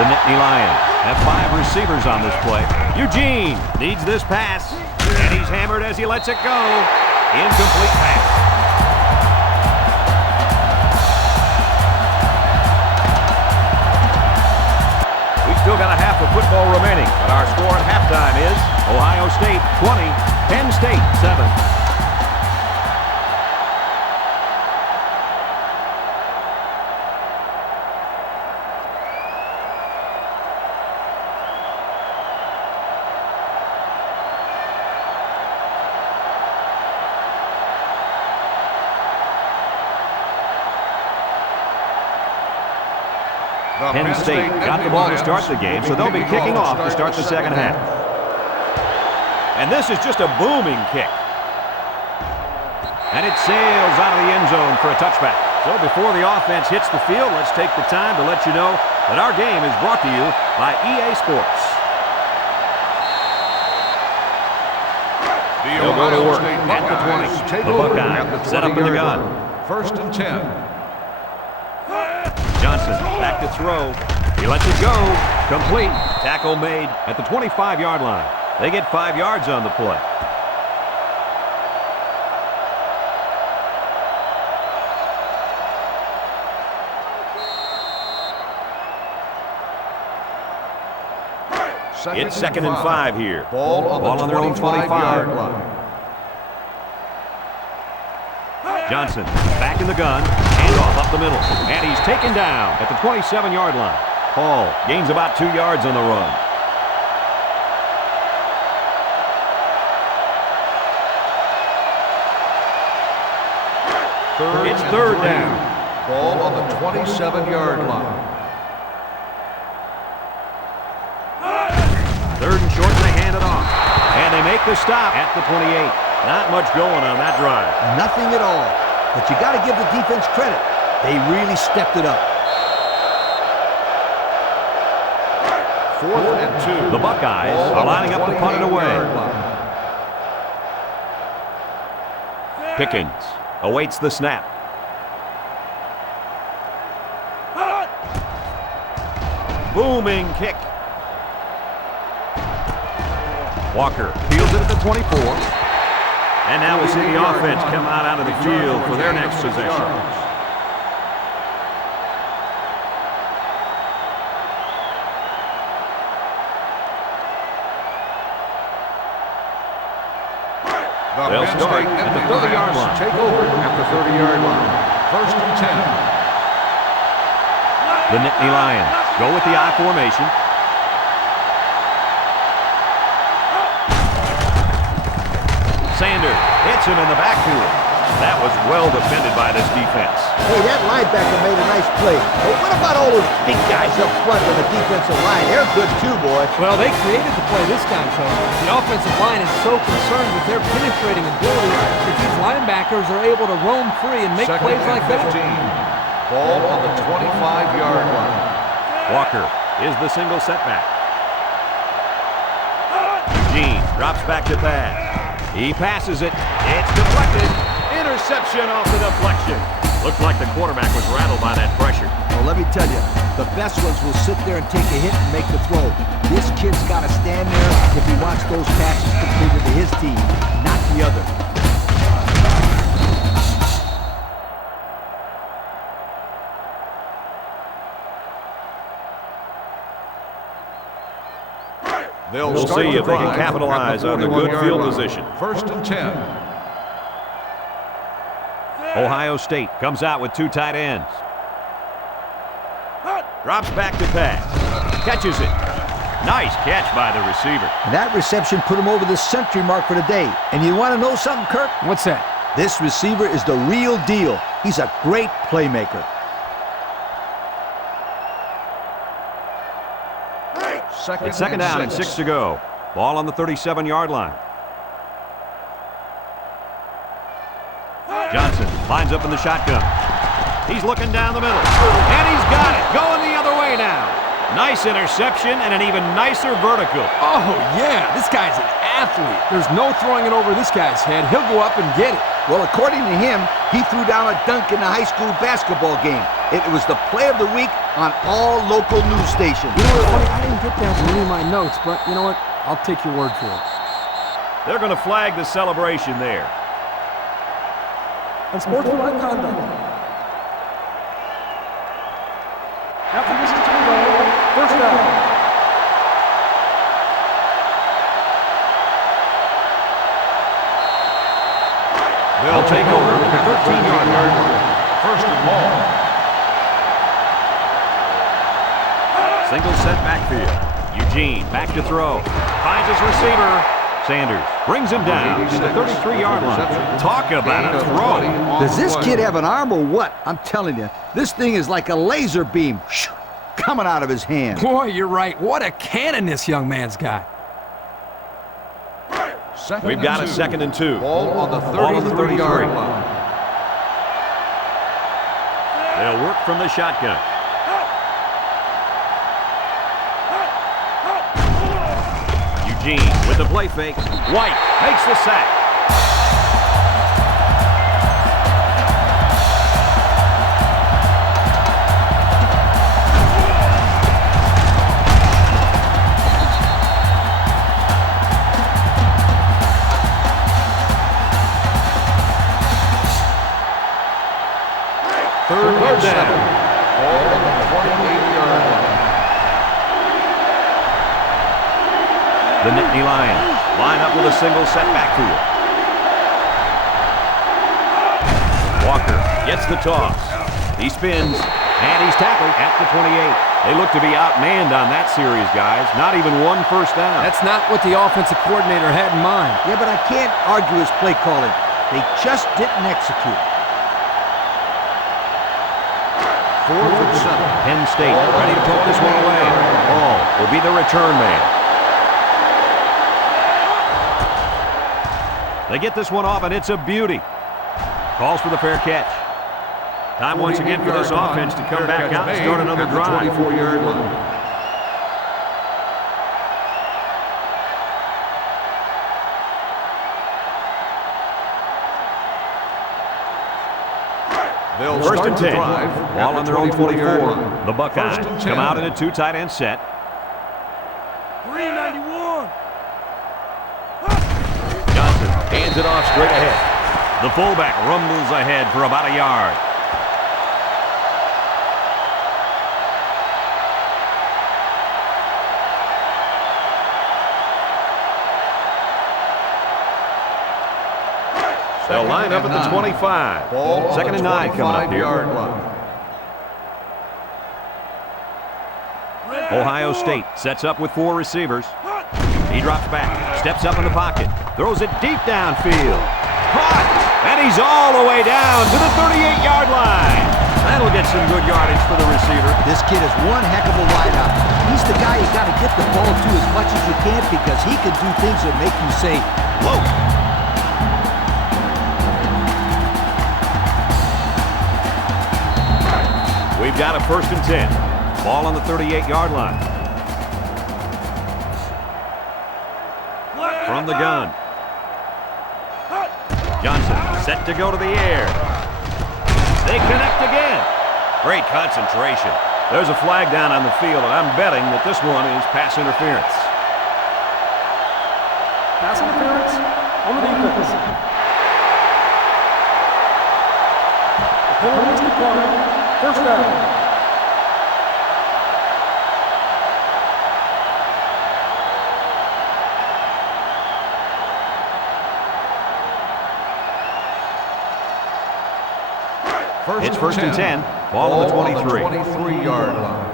The Nittany Lions have 5 receivers on this play. Eugene needs this pass, and he's hammered as he lets it go. Incomplete pass. We've still got a half of football remaining, but our score at halftime is Ohio State 20, Penn State 7. Penn State got the ball to start the game, so they'll be kicking off to start the second half. And this is just a booming kick. And it sails out of the end zone for a touchback. So before the offense hits the field, let's take the time to let you know that our game is brought to you by EA Sports. They'll go to work at the 20. The Buckeyes set up in the gun. 1st and 10. Johnson back to throw. He lets it go. Complete. Tackle made at the 25-yard line. They get 5 yards on the play. It's 2nd and 5 here. Ball on their own 25-yard line. Johnson back in the gun. Handoff up the middle. And he's taken down at the 27-yard line. Paul gains about 2 yards on the run. It's 3rd down. Ball on the 27-yard line. 3rd and short, they hand it off. And they make the stop at the 28. Not much going on that drive. Nothing at all. But you got to give the defense credit. They really stepped it up. 4th and 2. The Buckeyes are lining up to punt it away. Pickens awaits the snap. Booming kick. Walker fields it at the 24. And now we'll see the offense come out of the field for their next possession. They'll start at the 30-yard line. Take over at the 30-yard line. 1st and 10. The Nittany Lions go with the I formation. Sanders hits him in the backfield. That was well defended by this defense. Hey, that linebacker made a nice play. But what about all those big guys up front on the defensive line? They're good too, boy. Well, they created the play this time, Coach. The offensive line is so concerned with their penetrating ability that these linebackers are able to roam free and make plays like that. Ball on the 25-yard line. Walker is the single setback. Eugene drops back to pass. He passes it. It's deflected. Interception off the deflection. Looks like the quarterback was rattled by that pressure. Well, let me tell you, the best ones will sit there and take a hit and make the throw. This kid's got to stand there if he wants those passes completed to his team, not the other. We'll see if they can capitalize on the good field position. First and 10. Ohio State comes out with two tight ends. Drops back to pass. Catches it. Nice catch by the receiver. And that reception put him over the century mark for the day. And you want to know something, Kirk? What's that? This receiver is the real deal. He's a great playmaker. It's second down and 6 to go. Ball on the 37-yard line. Johnson lines up in the shotgun. He's looking down the middle. And he's got it. Going the other way now. Nice interception and an even nicer vertical. Oh, yeah. This guy's an athlete. There's no throwing it over this guy's head. He'll go up and get it. Well, according to him, he threw down a dunk in the high school basketball game. It was the play of the week on all local news stations. You know what's funny? I didn't get that from any of my notes, but you know what? I'll take your word for it. They're going to flag the celebration there. Unsportsmanlike conduct. After this is to go, first down. They'll take over at the 13-yard line. First and long. Single set backfield. Eugene back to throw. Finds his receiver. Sanders brings him down to the 33-yard line. Talk about a throw. Does this kid have an arm or what? I'm telling you, this thing is like a laser beam coming out of his hand. Boy, you're right. What a cannon this young man's got. We've got a 2nd and 2. Ball on the 33-yard line. They'll work from the shotgun. Eugene with the play fake. White makes the sack. Third down. Ball on the 28-yard line. The Nittany Lions line up with a single set backfield. Walker gets the toss. He spins, and he's tackled at the 28. They look to be outmanned on that series, guys. Not even one first down. That's not what the offensive coordinator had in mind. Yeah, but I can't argue his play calling. They just didn't execute. 4th and 7. Penn State ready to poke this one away. Ball will be the return man. They get this one off, and it's a beauty. Calls for the fair catch. Time once again for this offense to come back out and start another drive. 24-yard line. They'll First and 10. Ball on their own 24. The Buckeyes come out in a two tight end set. 391. Johnson hands it off straight ahead. The fullback rumbles ahead for about a yard. They'll line up at the 25. Ball 2nd and 9 coming up here. line. Ohio State sets up with 4 receivers. He drops back, steps up in the pocket, throws it deep downfield. Caught! And he's all the way down to the 38-yard line. That'll get some good yardage for the receiver. This kid is one heck of a wideout. He's the guy you got to get the ball to as much as you can because he can do things that make you say, whoa. We've got a 1st and 10. Ball on the 38-yard line. From the gun. Johnson set to go to the air. They connect again. Great concentration. There's a flag down on the field, and I'm betting that this one is pass interference. Pass interference on the defense. The penalty is declined. First down. It's first and 10. Ball on the 23. 23-yard line.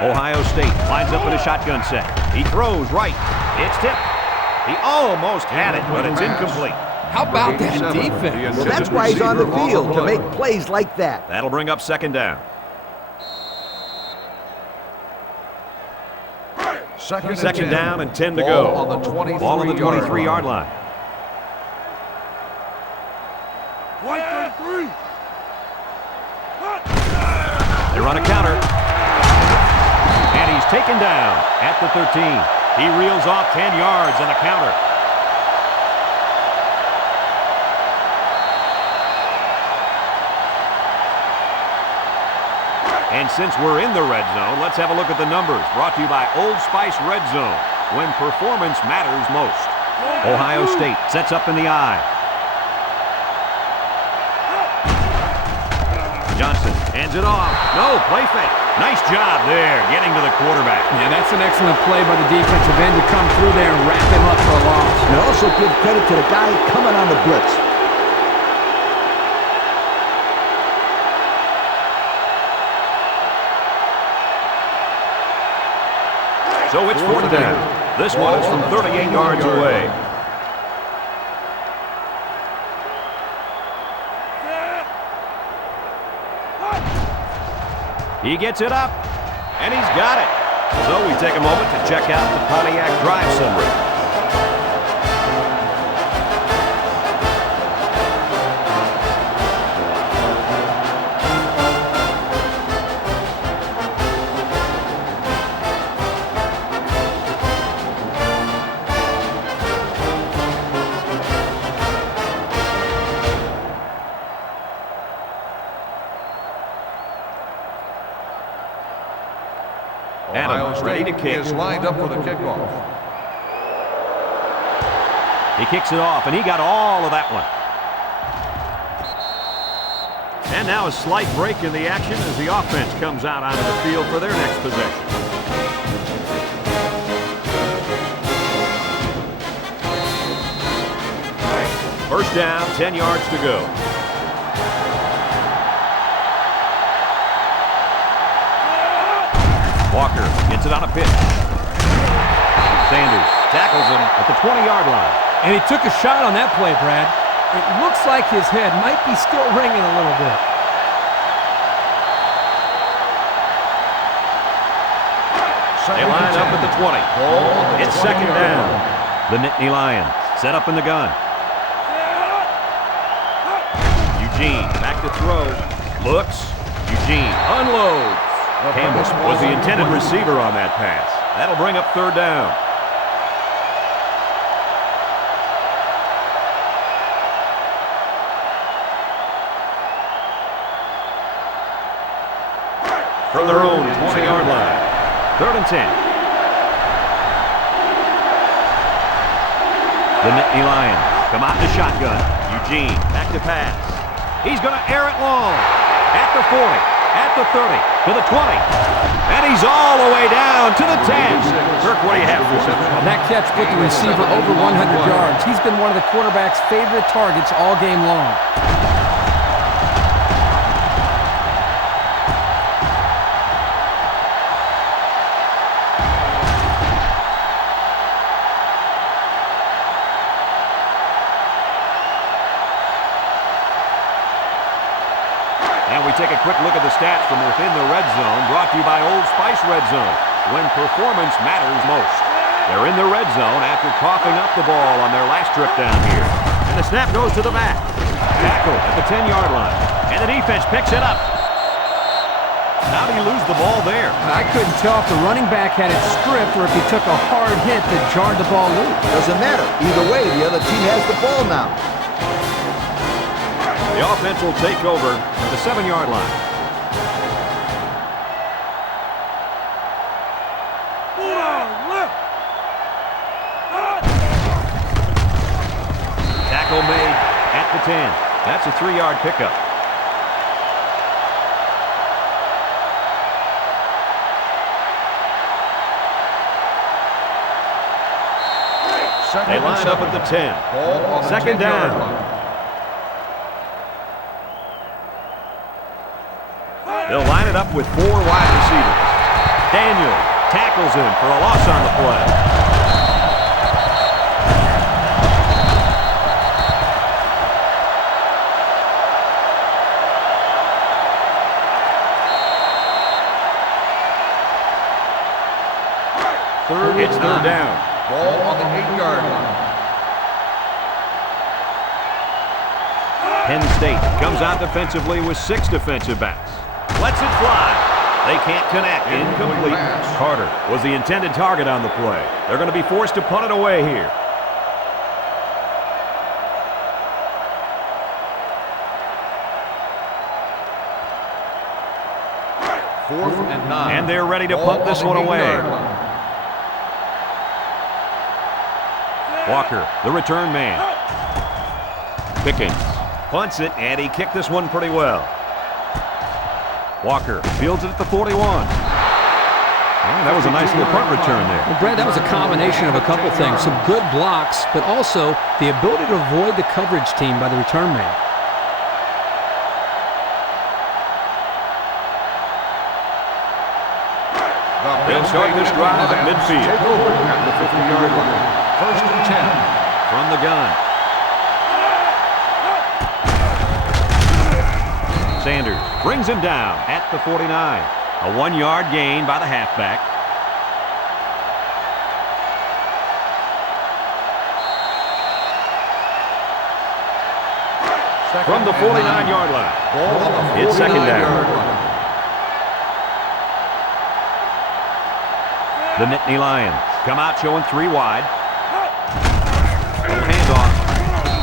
Ohio State lines up in a shotgun set. He throws right. It's tipped. He almost had it, but it's incomplete. How about that defense? Well, that's why he's on the field, to make plays like that. That'll bring up second down. Second down and 10 to go. Ball on the 23-yard line. They run a counter. And he's taken down at the 13. He reels off 10 yards on the counter. And since we're in the red zone, let's have a look at the numbers. Brought to you by Old Spice Red Zone, when performance matters most. Ohio State sets up in the I. Johnson hands it off. No, play fake. Nice job there, getting to the quarterback. Yeah, that's an excellent play by the defensive end to come through there and wrap him up for a loss. And also give credit to the guy coming on the blitz. So it's fourth down. This one is from 38 yards away. He gets it up, and he's got it. So we take a moment to check out the Pontiac drive summary. Ohio ready to State kick. is lined up for the kickoff. He kicks it off, and he got all of that one. And now a slight break in the action as the offense comes out onto the field for their next possession. First down, 10 yards to go. Walker gets it on a pitch. Sanders tackles him at the 20-yard line. And he took a shot on that play, Brad. It looks like his head might be still ringing a little bit. They line up at the 20. It's second down. The Nittany Lions set up in the gun. Eugene back to throw. Looks. Eugene unloads. Campbell was the intended receiver on that pass. That'll bring up third down. From their own 20-yard line. Third and 10. The Nittany Lions come out in the shotgun. Eugene back to pass. He's going to air it long. At the 40, at the 30, to the 20. And he's all the way down to the 10. Kirk, what do you have for us? Well, that catch put the receiver over 100 yards. He's been one of the quarterback's favorite targets all game long. And we take a quick look at the stats from within the red zone, brought to you by Old Spice Red Zone, when performance matters most. They're in the red zone after coughing up the ball on their last trip down here. And the snap goes to the back. Tackle at the 10-yard line. And the defense picks it up. How did he lose the ball there? I couldn't tell if the running back had it stripped or if he took a hard hit that jarred the ball loose. Doesn't matter. Either way, the other team has the ball now. The offense will take over at the 7-yard line. Tackle made at the 10. That's a 3-yard pickup. They line up at the 10. Second down. it up with 4 wide receivers. Daniel tackles him for a loss on the play. It's third down. Ball on the 8-yard line. Penn State comes out defensively with 6 defensive backs. Lets it fly. They can't connect. Incomplete. Carter was the intended target on the play. They're going to be forced to punt it away here. Fourth and 9. And they're ready to punt this one away. Walker, the return man. Pickens punts it, and he kicked this one pretty well. Walker fields it at the 41. And that was a nice little punt return there. Well, Brad, that was a combination of a couple things. Some good blocks, but also the ability to avoid the coverage team by the return man. They'll start this drive at midfield. Take over at the 50-yard line. First and 10. From the gun. Sanders brings him down at the 49. A 1-yard gain by the halfback. From the 49-yard line. Ball on the 49-yard It's second down. line. The Nittany Lions come out showing 3 wide. Handoff.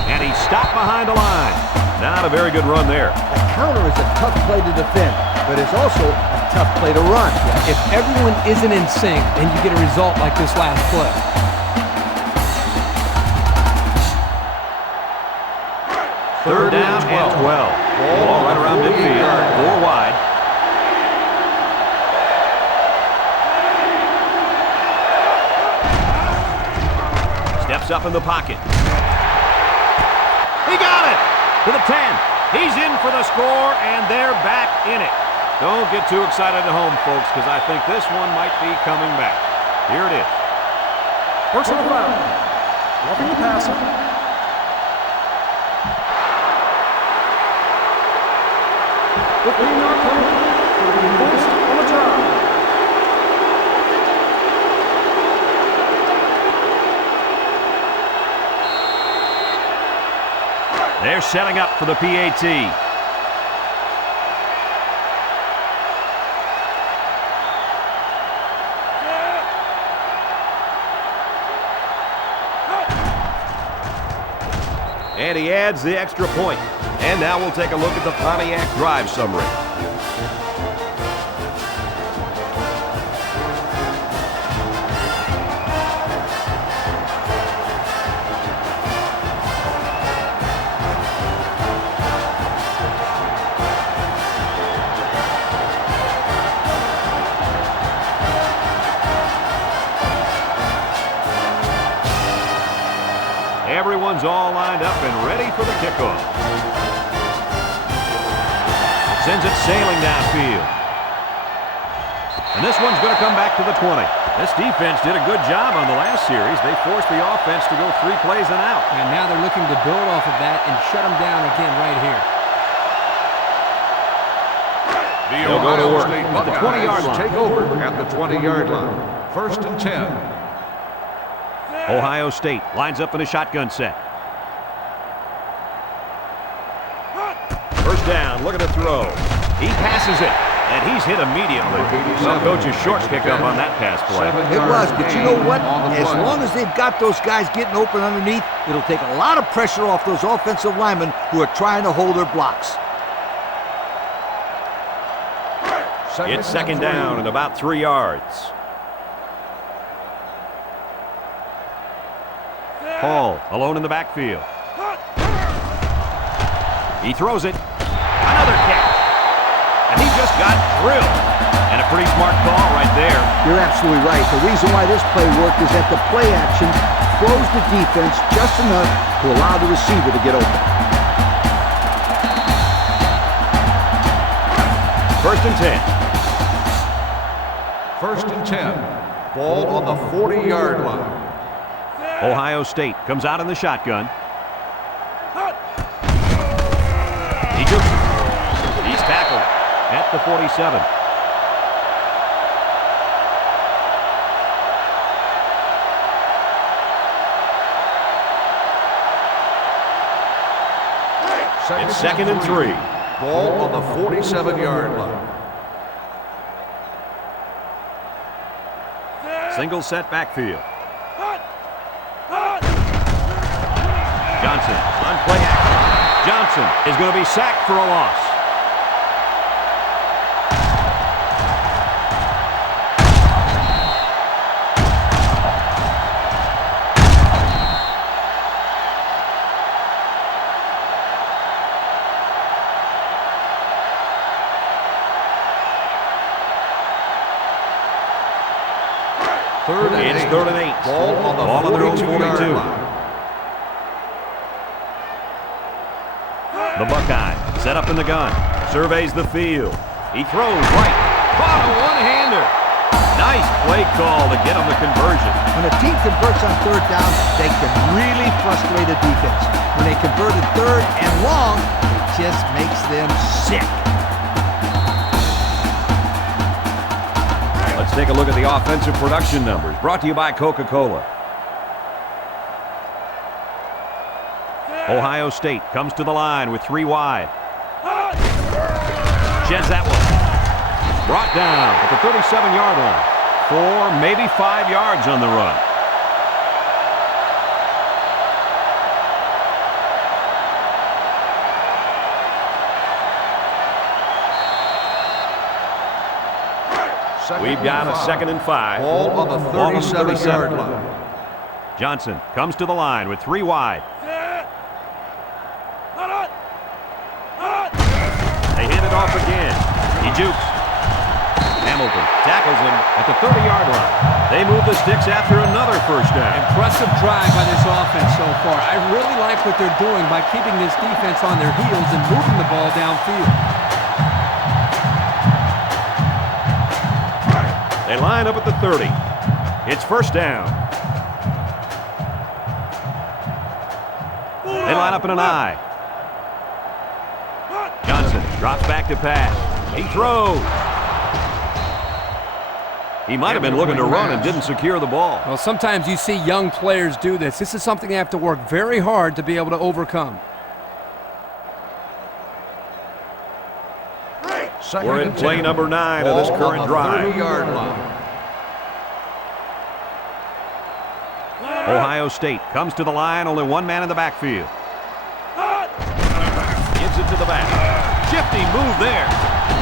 And he's stopped behind the line. Not a very good run there. The counter is a tough play to defend, but it's also a tough play to run. If everyone isn't in sync, then you get a result like this last play. Third down and 12. Ball right around midfield. 4 wide. Steps up in the pocket. He got it! To the 10. He's in for the score, and they're back in it. Don't get too excited at home, folks, because I think this one might be coming back. Here it is. Personal foul. Roughing the passer. Fifteen-yard penalty for being forced on the job. They're setting up for the PAT. And he adds the extra point. And now we'll take a look at the Pontiac drive summary. Everyone's all lined up and ready for the kickoff. Sends it sailing downfield. And this one's going to come back to the 20. This defense did a good job on the last series. They forced the offense to go 3 plays and out. And now they're looking to build off of that and shut them down again right here. The They'll go to Ohio work State at the 20-yard Buckeyes line. take over at the 20-yard line. First and 10. Ohio State lines up in a shotgun set. First down, look at the throw. He passes it, and he's hit immediately. Well, coach's short pickup on that pass play. It was, but you know what? As long as they've got those guys getting open underneath, it'll take a lot of pressure off those offensive linemen who are trying to hold their blocks. It's second down and about 3 yards. Paul alone in the backfield. He throws it. Another catch. And he just got drilled. And a pretty smart call right there. You're absolutely right. The reason why this play worked is that the play action froze the defense just enough to allow the receiver to get open. First and 10. First and 10. Ball on the 40-yard line. Ohio State comes out in the shotgun. He's tackled at the 47. It's second and 3. Ball on the 47-yard line. Single set backfield. Johnson on play action. Johnson is going to be sacked for a loss. It's third and 8. Ball on the 42. The Buckeye set up in the gun. Surveys the field. He throws right. Caught a one-hander. Nice play call to get him the conversion. When a team converts on third down, they can really frustrate a defense. When they converted third and long, it just makes them sick. Let's take a look at the offensive production numbers. Brought to you by Coca-Cola. Ohio State comes to the line with 3 wide. Sheds that one. Brought down at the 37-yard line. 4, maybe 5 yards on the run. We've got a second and 5. Ball on the 37-yard line. Johnson comes to the line with 3 wide. They hit it off again. He jukes. Hamilton tackles him at the 30-yard line. They move the sticks after another first down. Impressive drive by this offense so far. I really like what they're doing by keeping this defense on their heels and moving the ball downfield. They line up at the 30. It's first down. They line up in an I. Johnson drops back to pass. He throws. He might have been looking to run and didn't secure the ball. Well, sometimes you see young players do this. This is something they have to work very hard to be able to overcome. We're in play number 9 of this current drive. 30-yard line. Ohio State comes to the line, only 1 man in the backfield. Gives it to the back. Shifty move there.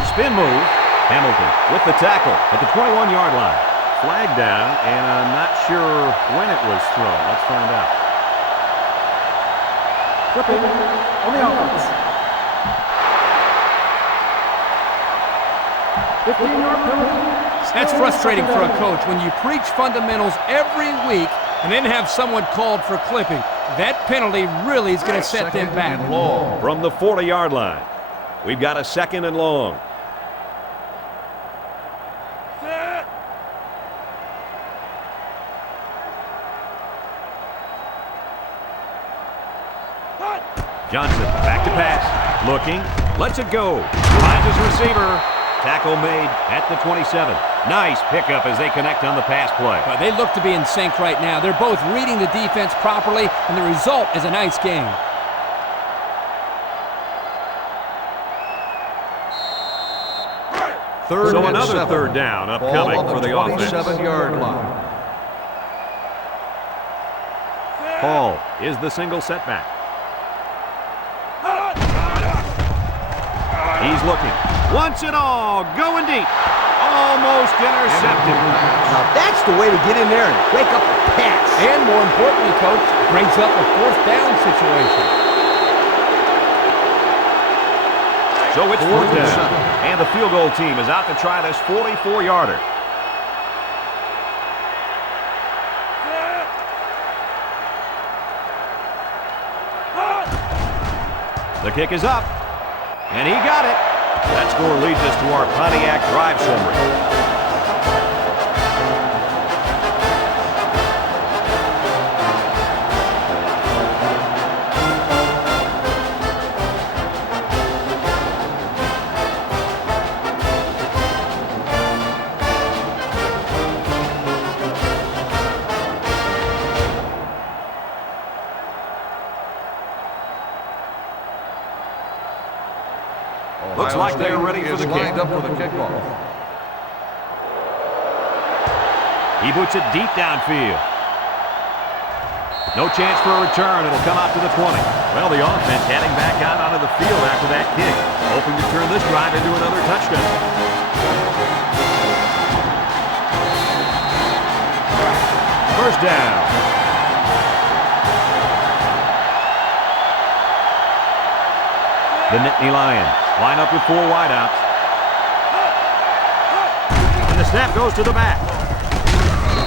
Spin move. Hamilton with the tackle at the 21-yard line. Flag down, and I'm not sure when it was thrown. Let's find out. Flipping on the offense. 15-yard penalty. That's frustrating for a coach when you preach fundamentals every week and then have someone called for clipping. That penalty really is going to set them back. From the 40-yard line, we've got a second and long. Johnson back to pass. Looking. Lets it go. Finds his receiver. Tackle made at the 27. Nice pickup as they connect on the pass play. Well, they look to be in sync right now. They're both reading the defense properly, and the result is a nice game. So another third down upcoming for the offense. 27-yard line. Paul is the single setback. He's looking. Wants it all. Going deep. Almost intercepted. Now that's the way to get in there and break up the pass. And more importantly, Coach, brings up a fourth down situation. So it's fourth down. And the field goal team is out to try this 44-yarder. The kick is up. And he got it. That score leads us to our Pontiac drive summary. Looks like they're ready for the kick. Lined up for the kickoff. He boots it deep downfield. No chance for a return. It'll come out to the 20. Well, the offense heading back out onto the field after that kick, hoping to turn this drive into another touchdown. First down. The Nittany Lions line up with 4 wideouts. And the snap goes to the back.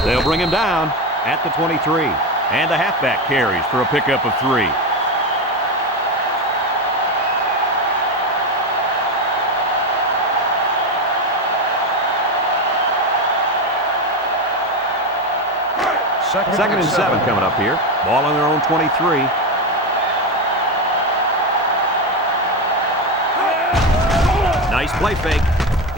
They'll bring him down at the 23. And the halfback carries for a pickup of 3. Second and 7 coming up here. Ball on their own 23. Nice play fake.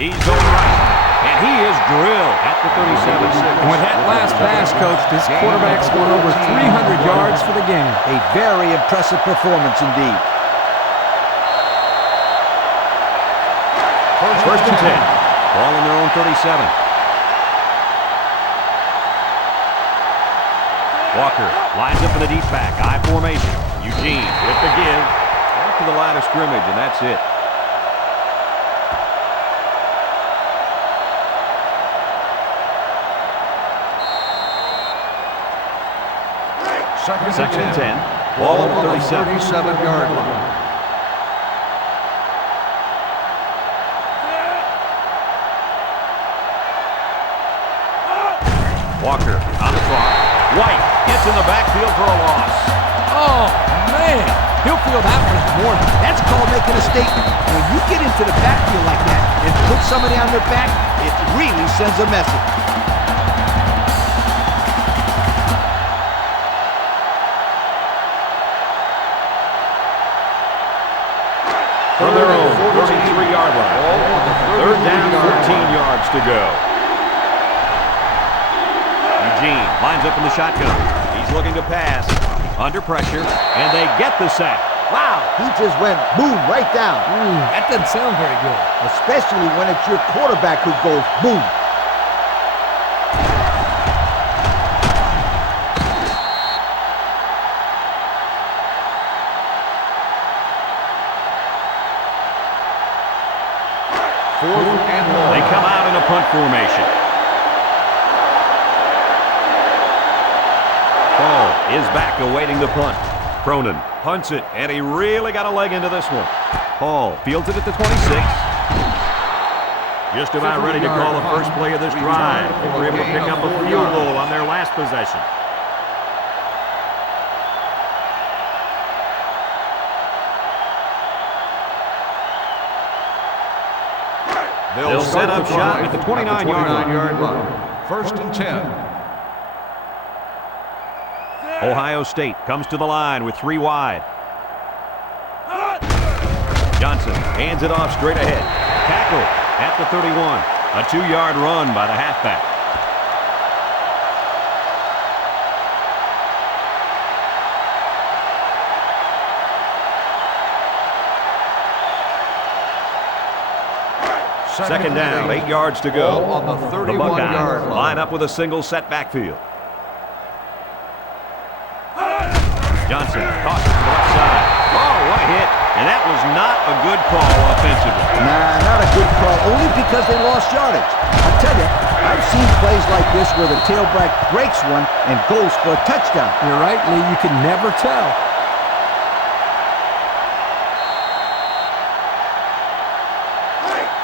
He's going right. And he is drilled at the 37. And with that last pass, Coach, this quarterback's going over 300 yards for the game. A very impressive performance indeed. First and 10. Ball on their own 37. Walker lines up in the deep back. I formation. Eugene with the give. Back to the line of scrimmage, and that's it. Second and 10. Ball on the 37-yard line. Walker on the clock. White gets in the backfield for a loss. Oh, man. He'll feel that one in the morning. That's called making a statement. When you get into the backfield like that and put somebody on their back, it really sends a message. From their own 43-yard line. Third down, 14 yards to go. Eugene lines up in the shotgun. He's looking to pass. Under pressure, and they get the sack. Wow, he just went boom right down. That doesn't sound very good. Especially when it's your quarterback who goes boom. Fourth and long. They come out in a punt formation. Ball is back awaiting the punt. Cronin punts it, and he really got a leg into this one. Hall fields it at the 26. Just about ready to call the first play of this drive. They were able to pick up a field goal on their last possession. They'll set up shop at the 29-yard line. First and 10. Ohio State comes to the line with 3 wide. Johnson hands it off straight ahead. Tackle at the 31. A 2-yard run by the halfback. Second down, 8 yards to go. Ball on the The 31-yard Buckeyes line. line up with a single set backfield. Johnson tossed to the left side. Oh, what a hit. And that was not a good call offensively. Nah, not a good call, only because they lost yardage. I tell you, I've seen plays like this where the tailback breaks one and goes for a touchdown. You're right, Lee. You can never tell.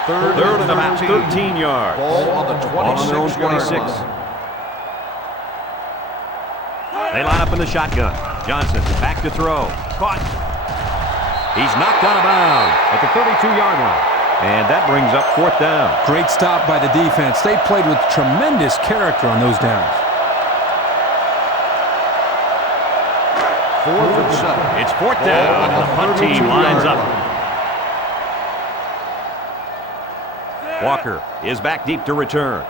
Third and about 13 yards. Ball on the Ball on their own 26. 26. They line up in the shotgun. Johnson back to throw. Caught. He's knocked out of bounds at the 32-yard line. And that brings up fourth down. Great stop by the defense. They played with tremendous character on those downs. Fourth and 7. It's fourth down, and the punt team lines up. Walker is back deep to return.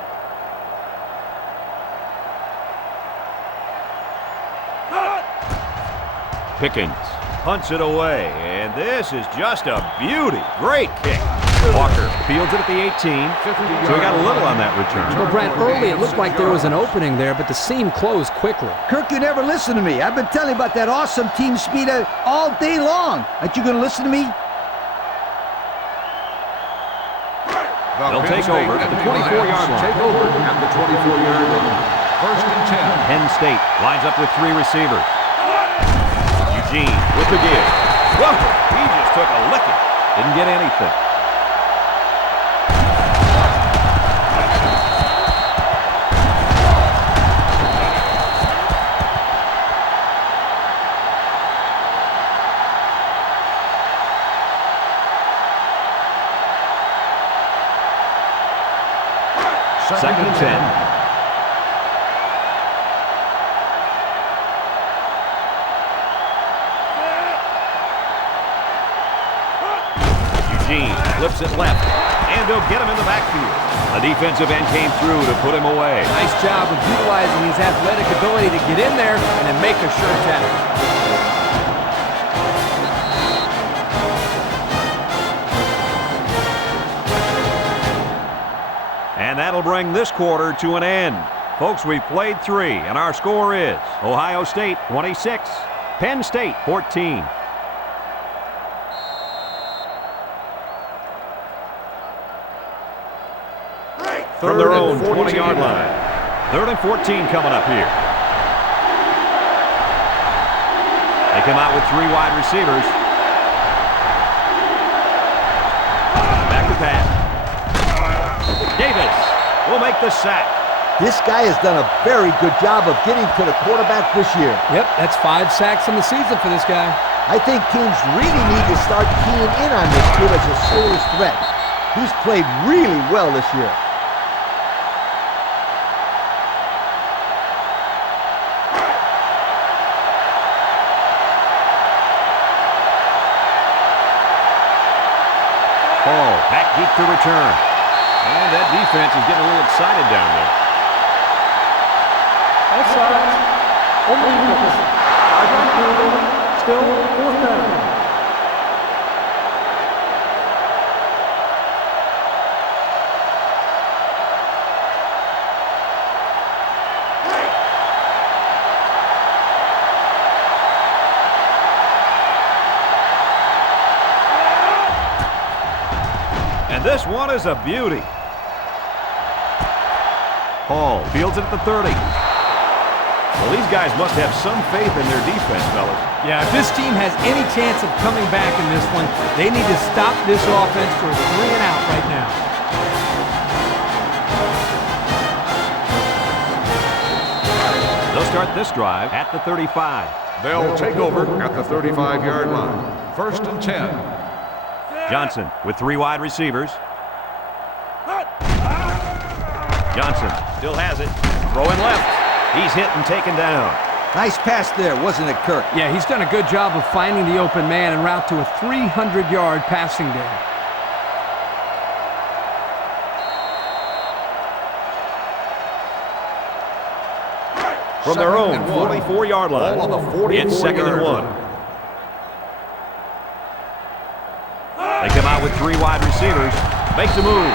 Pickens punts it away, And this is just a beauty. Great kick. Walker fields it at the 18. So he got a little on that return. Well, Brent, early it looked like there was an opening there, but the seam closed quickly. Kirk, you never listen to me. I've been telling you about that awesome team speed all day long. Aren't you going to listen to me? They'll take over at the 24-yard line. Take over at the 24-yard line. First and 10. Penn State lines up with 3 receivers. Eugene with the give. Whoa, he just took a licking. Didn't get anything. Second and 10. Eugene flips it left, and they'll get him in the backfield. The defensive end came through to put him away. Nice job of utilizing his athletic ability to get in there and then make a sure tackle. And that'll bring this quarter to an end. Folks, we've played 3, and our score is Ohio State 26, Penn State 14. From their own 20-yard line. 3rd and 14 coming up here. They come out with 3 wide receivers. Back to Pat. Davis will make the sack. This guy has done a very good job of getting to the quarterback this year. Yep, that's 5 sacks in the season for this guy. I think teams really need to start keying in on this kid as a serious threat. He's played really well this year. Ball back deep to return. And that defense is getting a little excited down there. Offside. On the defense. Still 4th down. And this one is a beauty. Hall fields it at the 30. Well, these guys must have some faith in their defense, fellas. Yeah, if this team has any chance of coming back in this one, they need to stop this offense for a 3 and out right now. They'll start this drive at the 35. They'll take over at the 35-yard line. First and 10. Johnson with 3 wide receivers. Johnson still has it. Throwing left. He's hit and taken down. Nice pass there, wasn't it, Kirk? Yeah, he's done a good job of finding the open man en route to a 300-yard passing day. From their own 44-yard line. Ball on the 44-yard It's 2nd and 1. line. They come out with 3 wide receivers. Makes a move.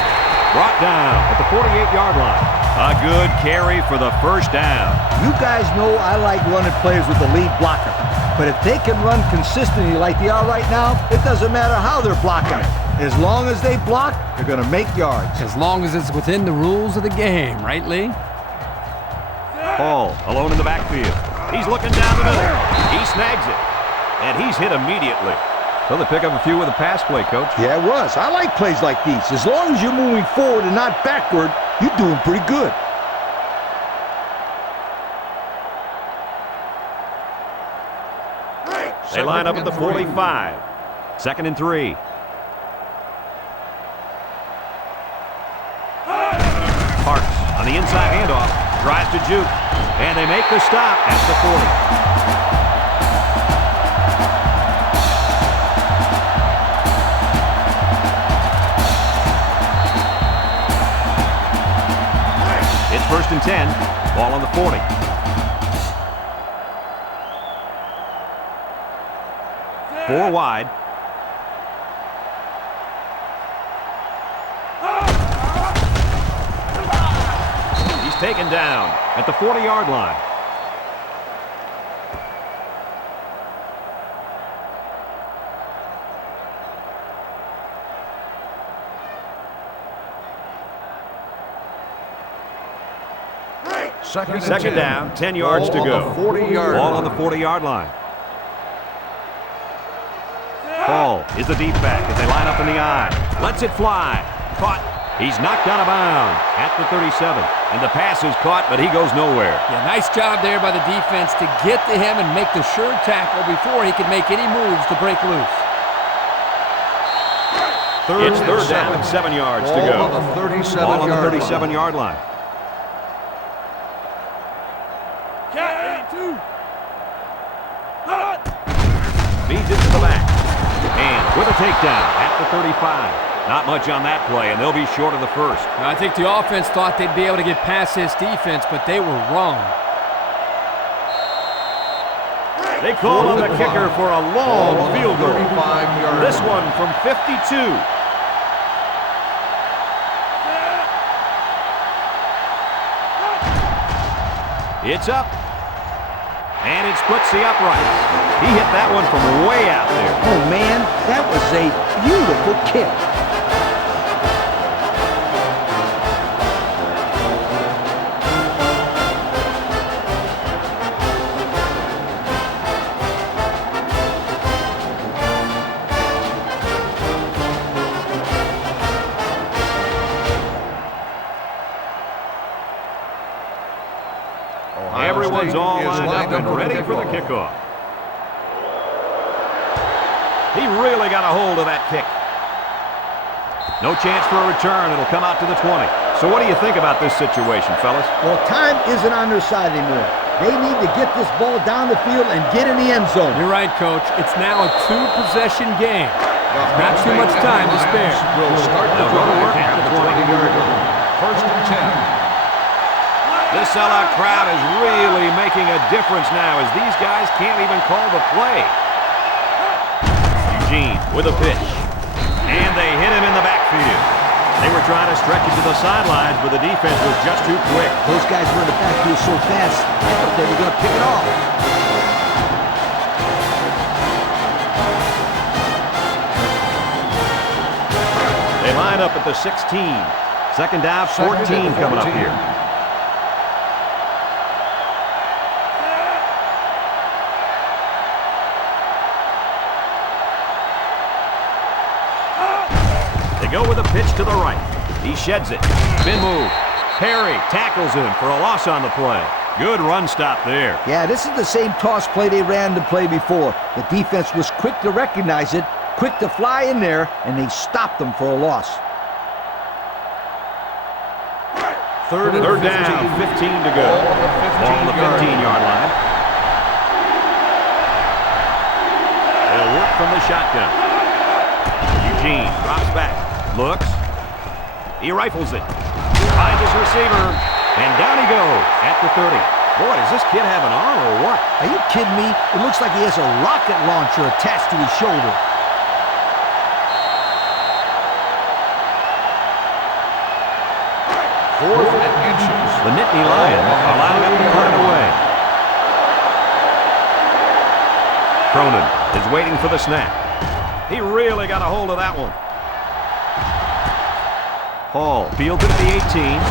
Brought down at the 48-yard line. A good carry for the first down. You guys know I like running plays with the lead blocker. But if they can run consistently like they are right now, it doesn't matter how they're blocking it. As long as they block, they're going to make yards. As long as it's within the rules of the game, right, Lee? Hall alone in the backfield. He's looking down the middle. He snags it. And he's hit immediately. So they pick up a few with a pass play, Coach. Yeah, it was. I like plays like these. As long as you're moving forward and not backward, you're doing pretty good. They line up at the 45. 2nd and 3. Parks on the inside handoff. Tries to juke. And they make the stop at the 40. It's 1st and 10. Ball on the 40. Four wide. taken down at the 40-yard line. Second down, 10 yards to go. Ball on the 40-yard line. Ball is the deep back as they line up in the I. Lets it fly. Caught. He's knocked out of bounds at the 37. And the pass is caught, but he goes nowhere. Yeah, nice job there by the defense to get to him and make the sure tackle before he could make any moves to break loose. It's third down and 7 yards to go. Ball on the 37-yard line. Feeds it to the back. And with a takedown at the 35. Not much on that play, and they'll be short of the first. I think the offense thought they'd be able to get past this defense, but they were wrong. They call on the kicker for a long field goal. This one from 52. It's up. And it splits the uprights. He hit that one from way out there. Oh, man, that was a beautiful kick. Everyone's all lined up and ready for the kickoff. He really got a hold of that kick. No chance for a return. It'll come out to the 20. So what do you think about this situation, fellas? Well, time isn't on their side anymore. They need to get this ball down the field and get in the end zone. You're right, Coach. It's now a two-possession game. Not too much time to spare. Will start the drive at the 20-yard line. First and 10. This sellout crowd is really making a difference now as these guys can't even call the play. Eugene with a pitch. And they hit him in the backfield. They were trying to stretch it to the sidelines, but the defense was just too quick. Those guys were in the backfield so fast, I thought they were going to pick it off. They line up at the 16. Second down, 14 coming up here. Go with a pitch to the right. He sheds it. Spin move. Perry tackles him for a loss on the play. Good run stop there. Yeah, this is the same toss play they ran the play before. The defense was quick to recognize it, quick to fly in there, and they stopped them for a loss. Third down, 15 to go. Ball on the 15-yard line. They'll work from the shotgun. Eugene drops back. Looks. He rifles it. Finds his receiver. And down he goes at the 30. Boy, does this kid have an arm or what? Are you kidding me? It looks like he has a rocket launcher attached to his shoulder. Fourth and inches. The Nittany Lions are lining up to punt it away. Cronin is waiting for the snap. He really got a hold of that one. Hall fields it at the 18.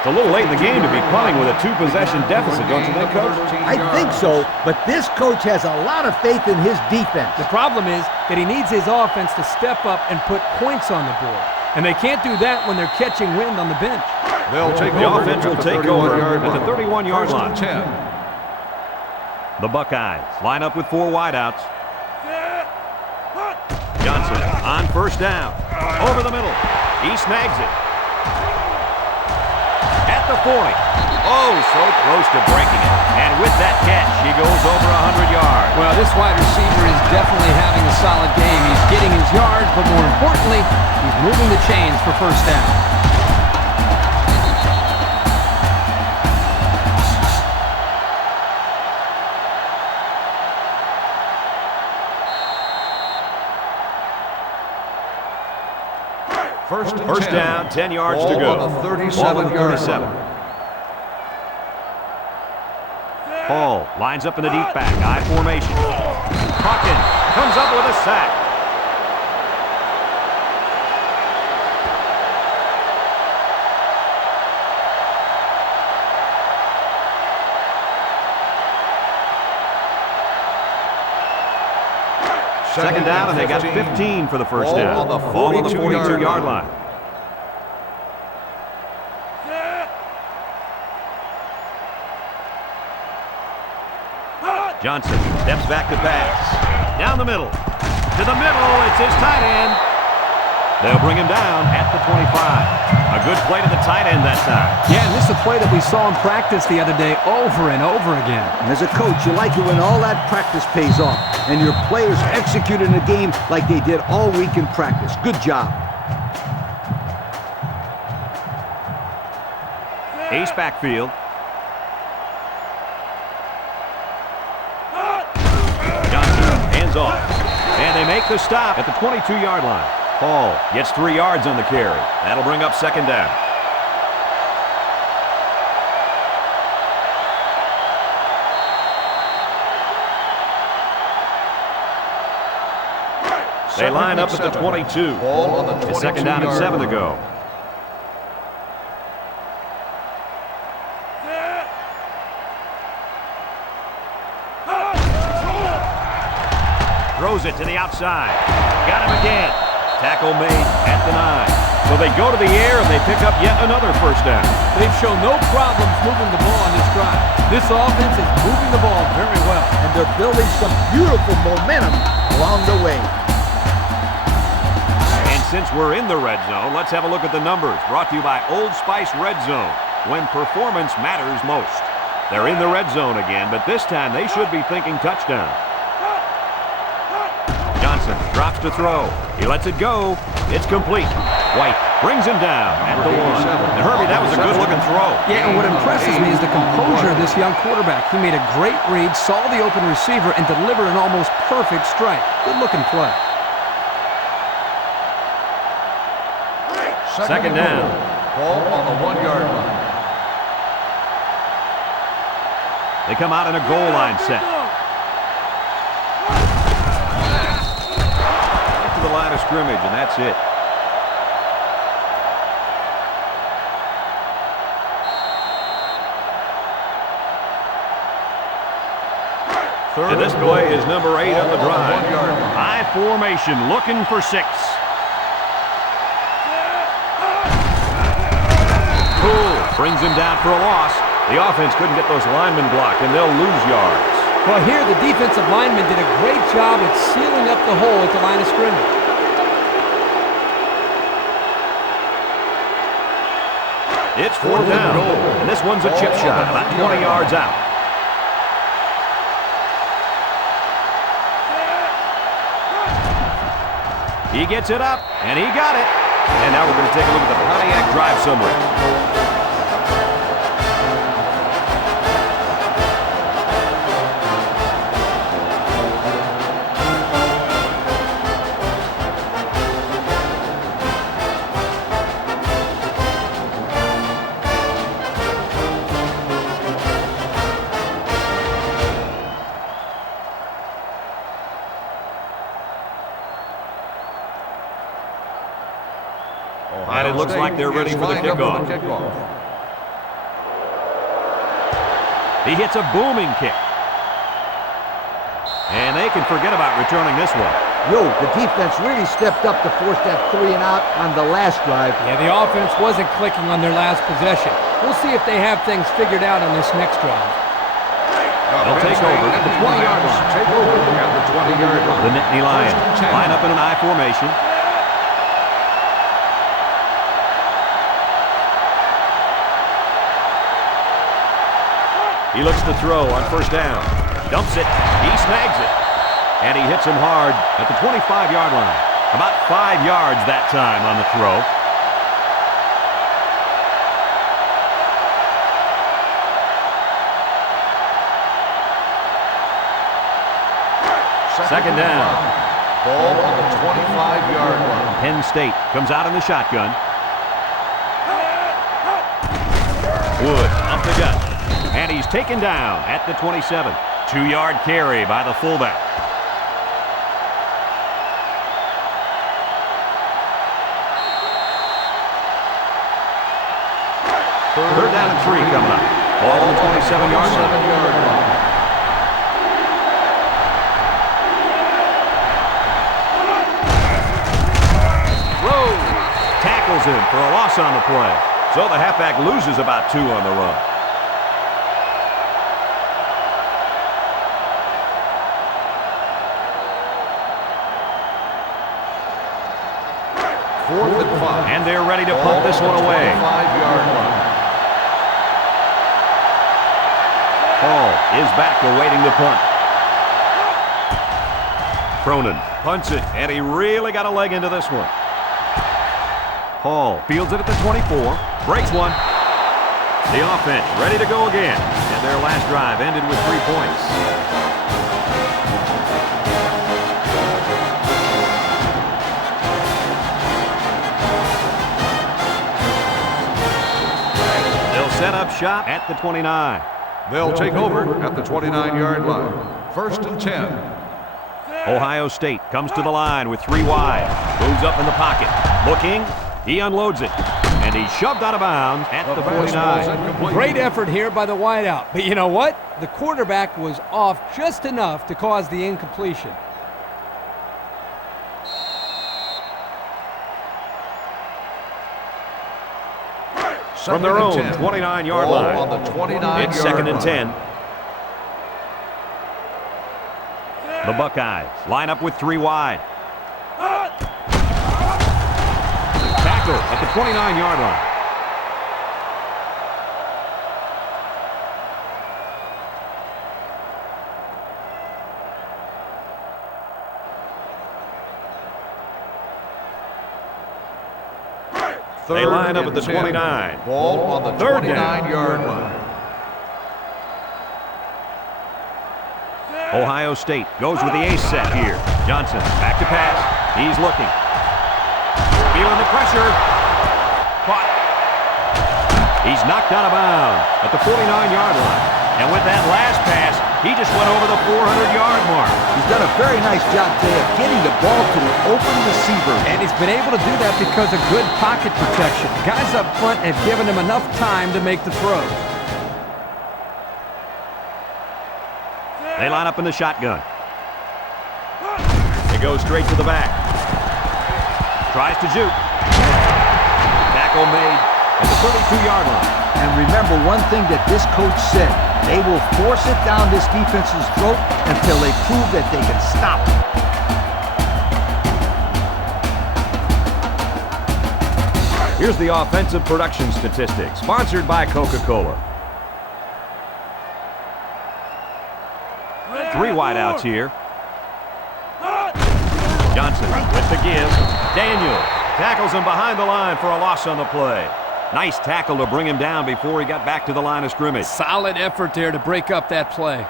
It's a little late in the game to be punting with a two-possession deficit, don't you think, Coach? I think so, but this coach has a lot of faith in his defense. The problem is that he needs his offense to step up and put points on the board. And they can't do that when they're catching wind on the bench. They'll take The offense will take over at the 31-yard line. 10. The Buckeyes line up with four wideouts. Johnson on first down. Over the middle. He snags it. At the 40. Oh, so close to breaking it. And with that catch, he goes over 100 yards. Well, this wide receiver is definitely having a solid game. He's getting his yards, but more importantly, he's moving the chains for first down. First First down, 10 yards to go. Ball on the Ball on the 37-yard 37. line. Hall lines up in the deep back. I formation. Hawkins comes up with a sack. Second down, and they got 15 for the first down. Ball on the 42-yard line. Johnson steps back to pass. Down the middle. To the middle. It's his tight end. They'll bring him down at the 25. A good play to the tight end that time. Yeah, and this is a play that we saw in practice the other day over and over again. And as a coach, you like it when all that practice pays off and your players execute in the game like they did all week in practice. Good job. Ace backfield. Johnson hands off. And they make the stop at the 22-yard line. Hall gets 3 yards on the carry. That'll bring up second down. They line up at the 22. Ball on the 22-yard line. Second down and 7 to go. Throws it to the outside. Got him again. Tackle made at the 9. So they go to the air and they pick up yet another first down. They've shown no problems moving the ball on this drive. This offense is moving the ball very well. And they're building some beautiful momentum along the way. And since we're in the red zone, let's have a look at the numbers. Brought to you by Old Spice Red Zone, when performance matters most. They're in the red zone again, but this time they should be thinking touchdown. Johnson drops to throw. He lets it go. It's complete. White brings him down at the 1. And Herbie, that was a good-looking throw. Yeah, and what impresses me is the composure of this young quarterback. He made a great read, saw the open receiver, and delivered an almost perfect strike. Good-looking play. Second down. Ball on the 1-yard line. They come out in a goal line set. Get to the line of scrimmage, and that's it. And this play is number 8 on the drive. High formation, looking for 6. Poole brings him down for a loss. The offense couldn't get those linemen blocked, and they'll lose yards. Well, here the defensive lineman did a great job at sealing up the hole at the line of scrimmage. It's 4th down, and this one's a chip shot, about 20 yards out. He gets it up, and he got it. And now we're going to take a look at the Pontiac drive summary. And it looks like they're ready for the kickoff. He hits a booming kick. And they can forget about returning this one. Yo, the defense really stepped up to force that 3 and out on the last drive. Yeah, the offense wasn't clicking on their last possession. We'll see if they have things figured out on this next drive. They'll take over at the 20-yard line. Take over at the 20-yard line. The Nittany Lions line up in an I formation. He looks to throw on first down. Dumps it. He snags it. And he hits him hard at the 25-yard line. About 5 yards that time on the throw. Second down. Ball on the 25-yard line. Penn State comes out in the shotgun. Wood up the gut. And he's taken down at the 27. 2-yard carry by the fullback. Third down and 3 coming up. Ball on the 27-yard line. Tackles him for a loss on the play. So the halfback loses about 2 on the run. Fourth and 5. And they're ready to punt this one away. 5-yard line. Hall is back awaiting the punt. Cronin punts it, and he really got a leg into this one. Hall fields it at the 24, breaks one. The offense ready to go again, and their last drive ended with 3 points. They'll set up shop at the 29. They'll take over at the 29-yard line. First and 10. Ohio State comes to the line with 3 wide. Moves up in the pocket. Looking. He unloads it. And he's shoved out of bounds at the 49. Great effort here by the wideout. But you know what? The quarterback was off just enough to cause the incompletion. From their own 29-yard line. On the 29-yard it's second and line. 10. The Buckeyes line up with 3 wide. Tackle at the 29-yard line. They line up at the 29. Ball on the 29-yard line. Ohio State goes with the ace set here. Johnson back to pass. He's looking. Feeling the pressure. Caught. He's knocked out of bounds at the 49-yard line. And with that last pass, he just went over the 400-yard mark. He's done a very nice job today of getting the ball to the open receiver. And he's been able to do that because of good pocket protection. Guys up front have given him enough time to make the throws. They line up in the shotgun. They go straight to the back. Tries to juke. Tackle made at the 32-yard line. And remember one thing that this coach said. They will force it down this defense's throat until they prove that they can stop it. Here's the offensive production statistics, sponsored by Coca-Cola. 3 wideouts here. Johnson with the give. Daniel tackles him behind the line for a loss on the play. Nice tackle to bring him down before he got back to the line of scrimmage. Solid effort there to break up that play.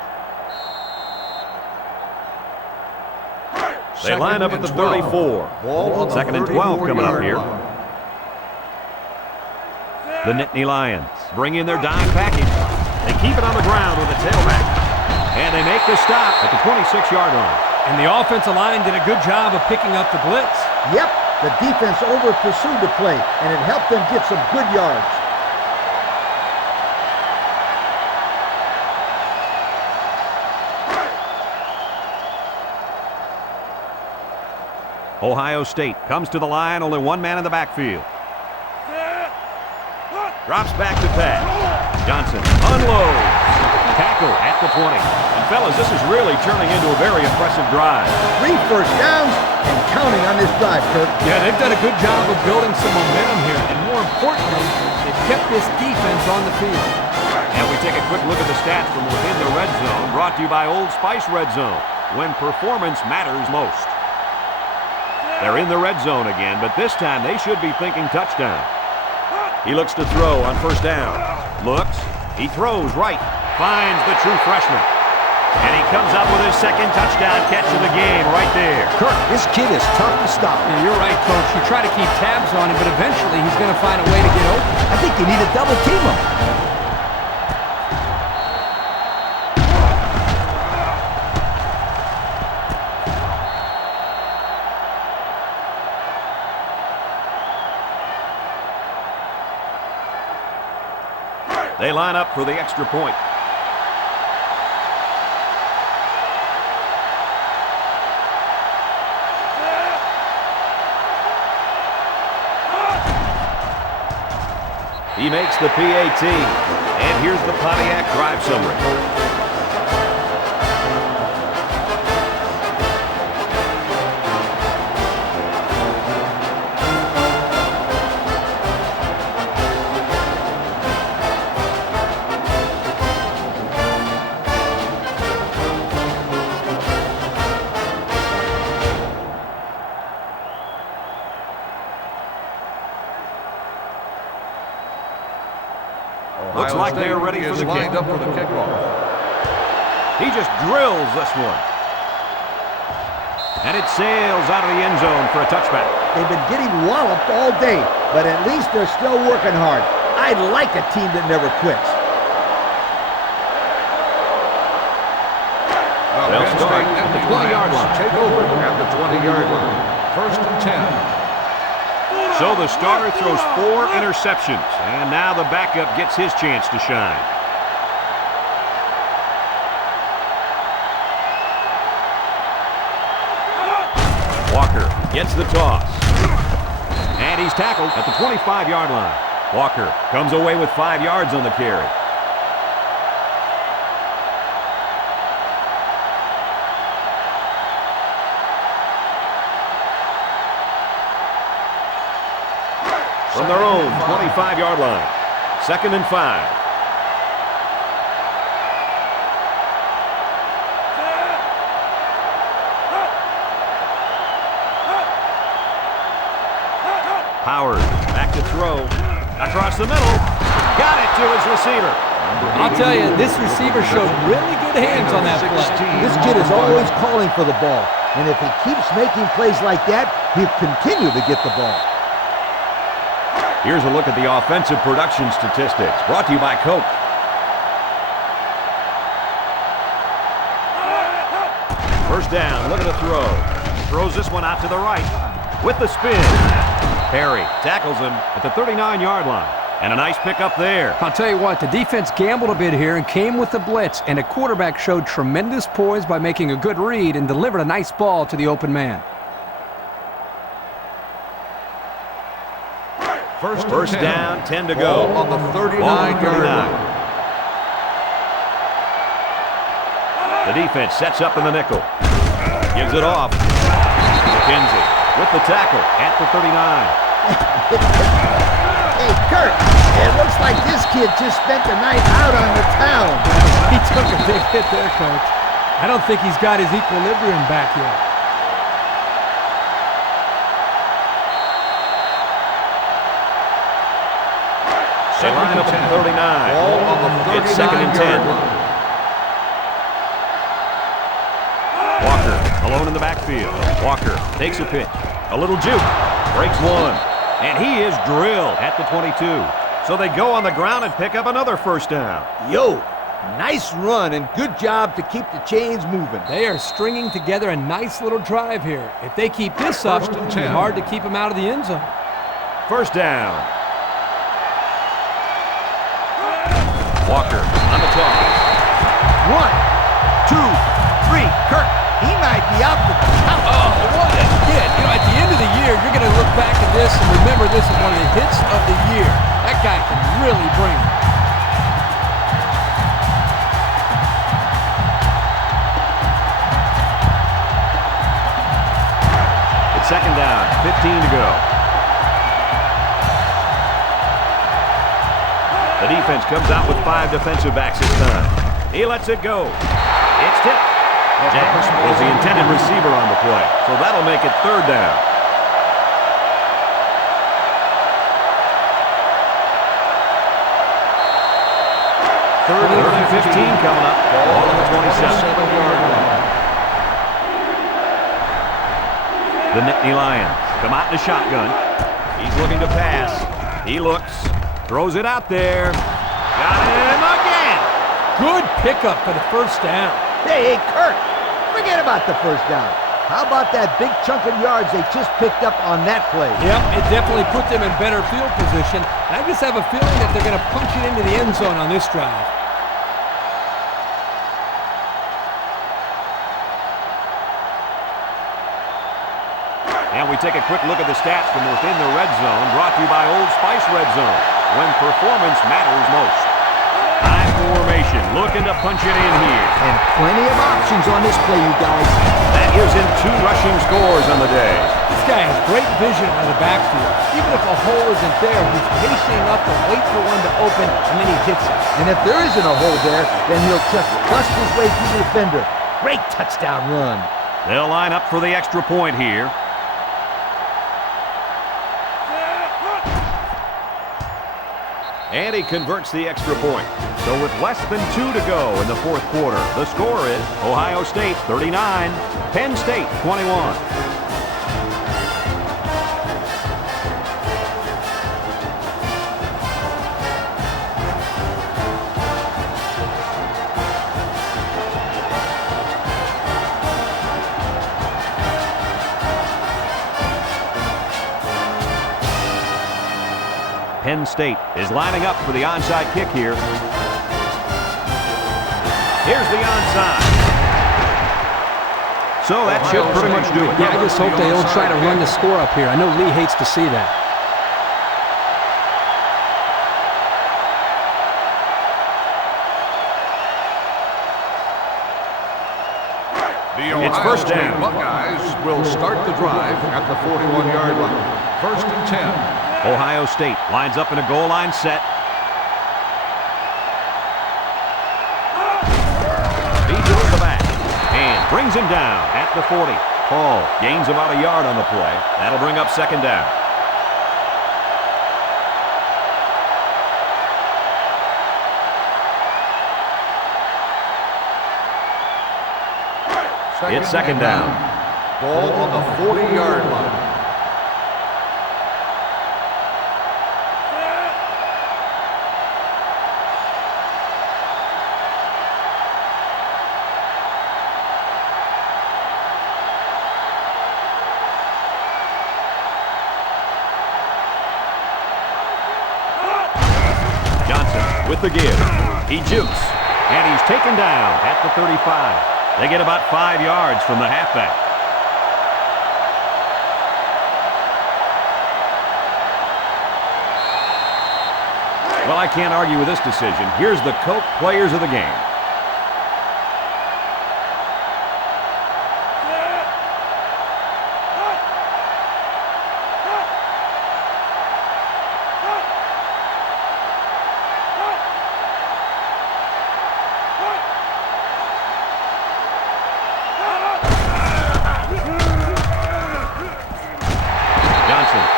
They line up at the 34. Second and 12 coming up here. The Nittany Lions bring in their dime package. They keep it on the ground with a tailback. And they make the stop at the 26-yard line. And the offensive line did a good job of picking up the blitz. Yep, the defense over-pursued the play, and it helped them get some good yards. Ohio State comes to the line, only 1 man in the backfield. Drops back to pass. Johnson unloads. Tackle at the 20. And fellas, this is really turning into a very impressive drive. 3 first downs and counting on this drive, Kirk. Yeah, they've done a good job of building some momentum here. And more importantly, they've kept this defense on the field. And we take a quick look at the stats from within the red zone. Brought to you by Old Spice Red Zone, when performance matters most. They're in the red zone again, but this time they should be thinking touchdown. He looks to throw on first down. Looks. He throws right. Finds the true freshman. And he comes up with his second touchdown catch of the game right there. Kirk, this kid is tough to stop. Yeah, you're right, Coach. You try to keep tabs on him, but eventually he's going to find a way to get open. I think you need to double team him. They line up for the extra point. He makes the PAT. And here's the Pontiac drive summary. Looks like they're ready for the lined up for the kickoff. He just drills this one. And it sails out of the end zone for a touchback. They've been getting walloped all day, but at least they're still working hard. I like a team that never quits. Now They'll Penn start State at the Nittany 20-yard Lions line. take over at the 20-yard line. First and 10. So the starter throws 4 interceptions, and now the backup gets his chance to shine. Walker gets the toss. And he's tackled at the 25-yard line. Walker comes away with 5 yards on the carry. From their own 25-yard line. 2nd and 5. Howard back to throw. Across the middle. Got it to his receiver. I'll tell you, this receiver showed really good hands on that play. This kid is always calling for the ball, and if he keeps making plays like that, he'll continue to get the ball. Here's a look at the offensive production statistics, brought to you by Coke. First down, look at the throw. Throws this one out to the right with the spin. Perry tackles him at the 39-yard line. And a nice pickup there. I'll tell you what, the defense gambled a bit here and came with the blitz, and the quarterback showed tremendous poise by making a good read and delivered a nice ball to the open man. First down, 10 to go. Ball on the 39-yard line. The defense sets up in the nickel. Gives it off. McKenzie with the tackle at the 39. Hey, Kurt, it looks like this kid just spent the night out on the town. He took a big hit there, Coach. I don't think he's got his equilibrium back yet. They line up at 39. Ball on the 39-yard It's 2nd and 10. line. Walker alone in the backfield. Walker takes a pitch. A little juke. Breaks one. And he is drilled at the 22. So they go on the ground and pick up another first down. Yo, nice run and good job to keep the chains moving. They are stringing together a nice little drive here. If they keep this up, First and it'll be 10. hard to keep them out of the end zone. First down. Walker on the toss. 1, 2, 3. Kurt, he might be out for the count. Oh, what a hit. You know, at the end of the year, you're going to look back at this and remember this as one of the hits of the year. That guy can really bring it. It's 2nd down, 15 to go. The defense comes out with 5 defensive backs this time. He lets it go. It's tipped. Jackson was the intended receiver on the play, so that'll make it 3rd down. 3rd and 15 coming up. Ball on the 27-yard line. The Nittany Lions come out in a shotgun. He's looking to pass. He looks. Throws it out there. Got him again. Good pickup for the first down. Hey, Kurt, forget about the first down. How about that big chunk of yards they just picked up on that play? Yep, it definitely put them in better field position. And I just have a feeling that they're going to punch it into the end zone on this drive. And we take a quick look at the stats from within the red zone, brought to you by Old Spice Red Zone, when performance matters most. High formation, looking to punch it in here. And plenty of options on this play, you guys. That gives him 2 rushing scores on the day. This guy has great vision out of the backfield. Even if a hole isn't there, he's patient enough to wait for one to open, and then he hits it. And if there isn't a hole there, then he'll just bust his way through the defender. Great touchdown run. They'll line up for the extra point here. And he converts the extra point. So with less than 2 to go in the fourth quarter, the score is Ohio State 39, Penn State 21. Penn State is lining up for the onside kick here. Here's the onside. So that should pretty much do it. Yeah, I just hope they don't try to run the score up here. I know Lee hates to see that. It's first down. Buckeyes will start the drive at the 41-yard line. First and 10. Ohio State lines up in a goal line set. Feeds it to the back and brings him down at the 40. Hall gains about a yard on the play. That'll bring up second down. It's second down. Ball on the 40-yard line. With the give. He jukes. And he's taken down at the 35. They get about 5 yards from the halfback. Well, I can't argue with this decision. Here's the Coke players of the game.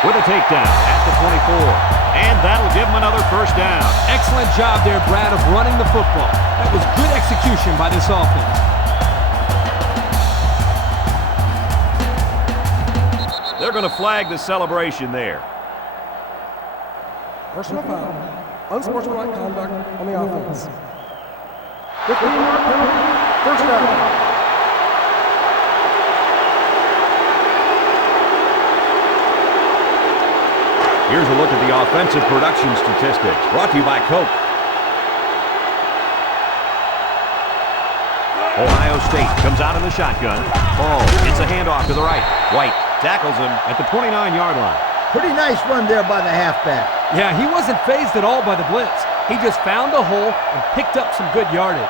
With a takedown at the 24. And that'll give him another first down. Excellent job there, Brad, of running the football. That was good execution by this offense. They're going to flag the celebration there. Personal foul. Unsportsmanlike conduct on the offense. 15-yard penalty. First down. Here's a look at the offensive production statistics, brought to you by Coke. Ohio State comes out in the shotgun. Ball, it's a handoff to the right. White tackles him at the 29-yard line. Pretty nice run there by the halfback. Yeah, he wasn't fazed at all by the blitz. He just found a hole and picked up some good yardage.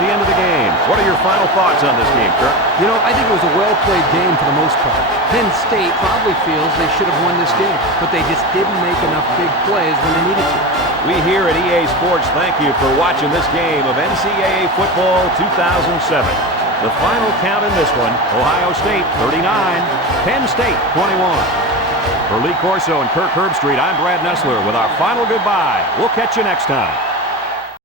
The end of the game. What are your final thoughts on this game, Kirk? You know, I think it was a well-played game for the most part. Penn State probably feels they should have won this game, but they just didn't make enough big plays when they needed to. We here at EA Sports thank you for watching this game of NCAA Football 2007. The final count in this one, Ohio State 39, Penn State 21. For Lee Corso and Kirk Herbstreit, I'm Brad Nessler with our final goodbye. We'll catch you next time.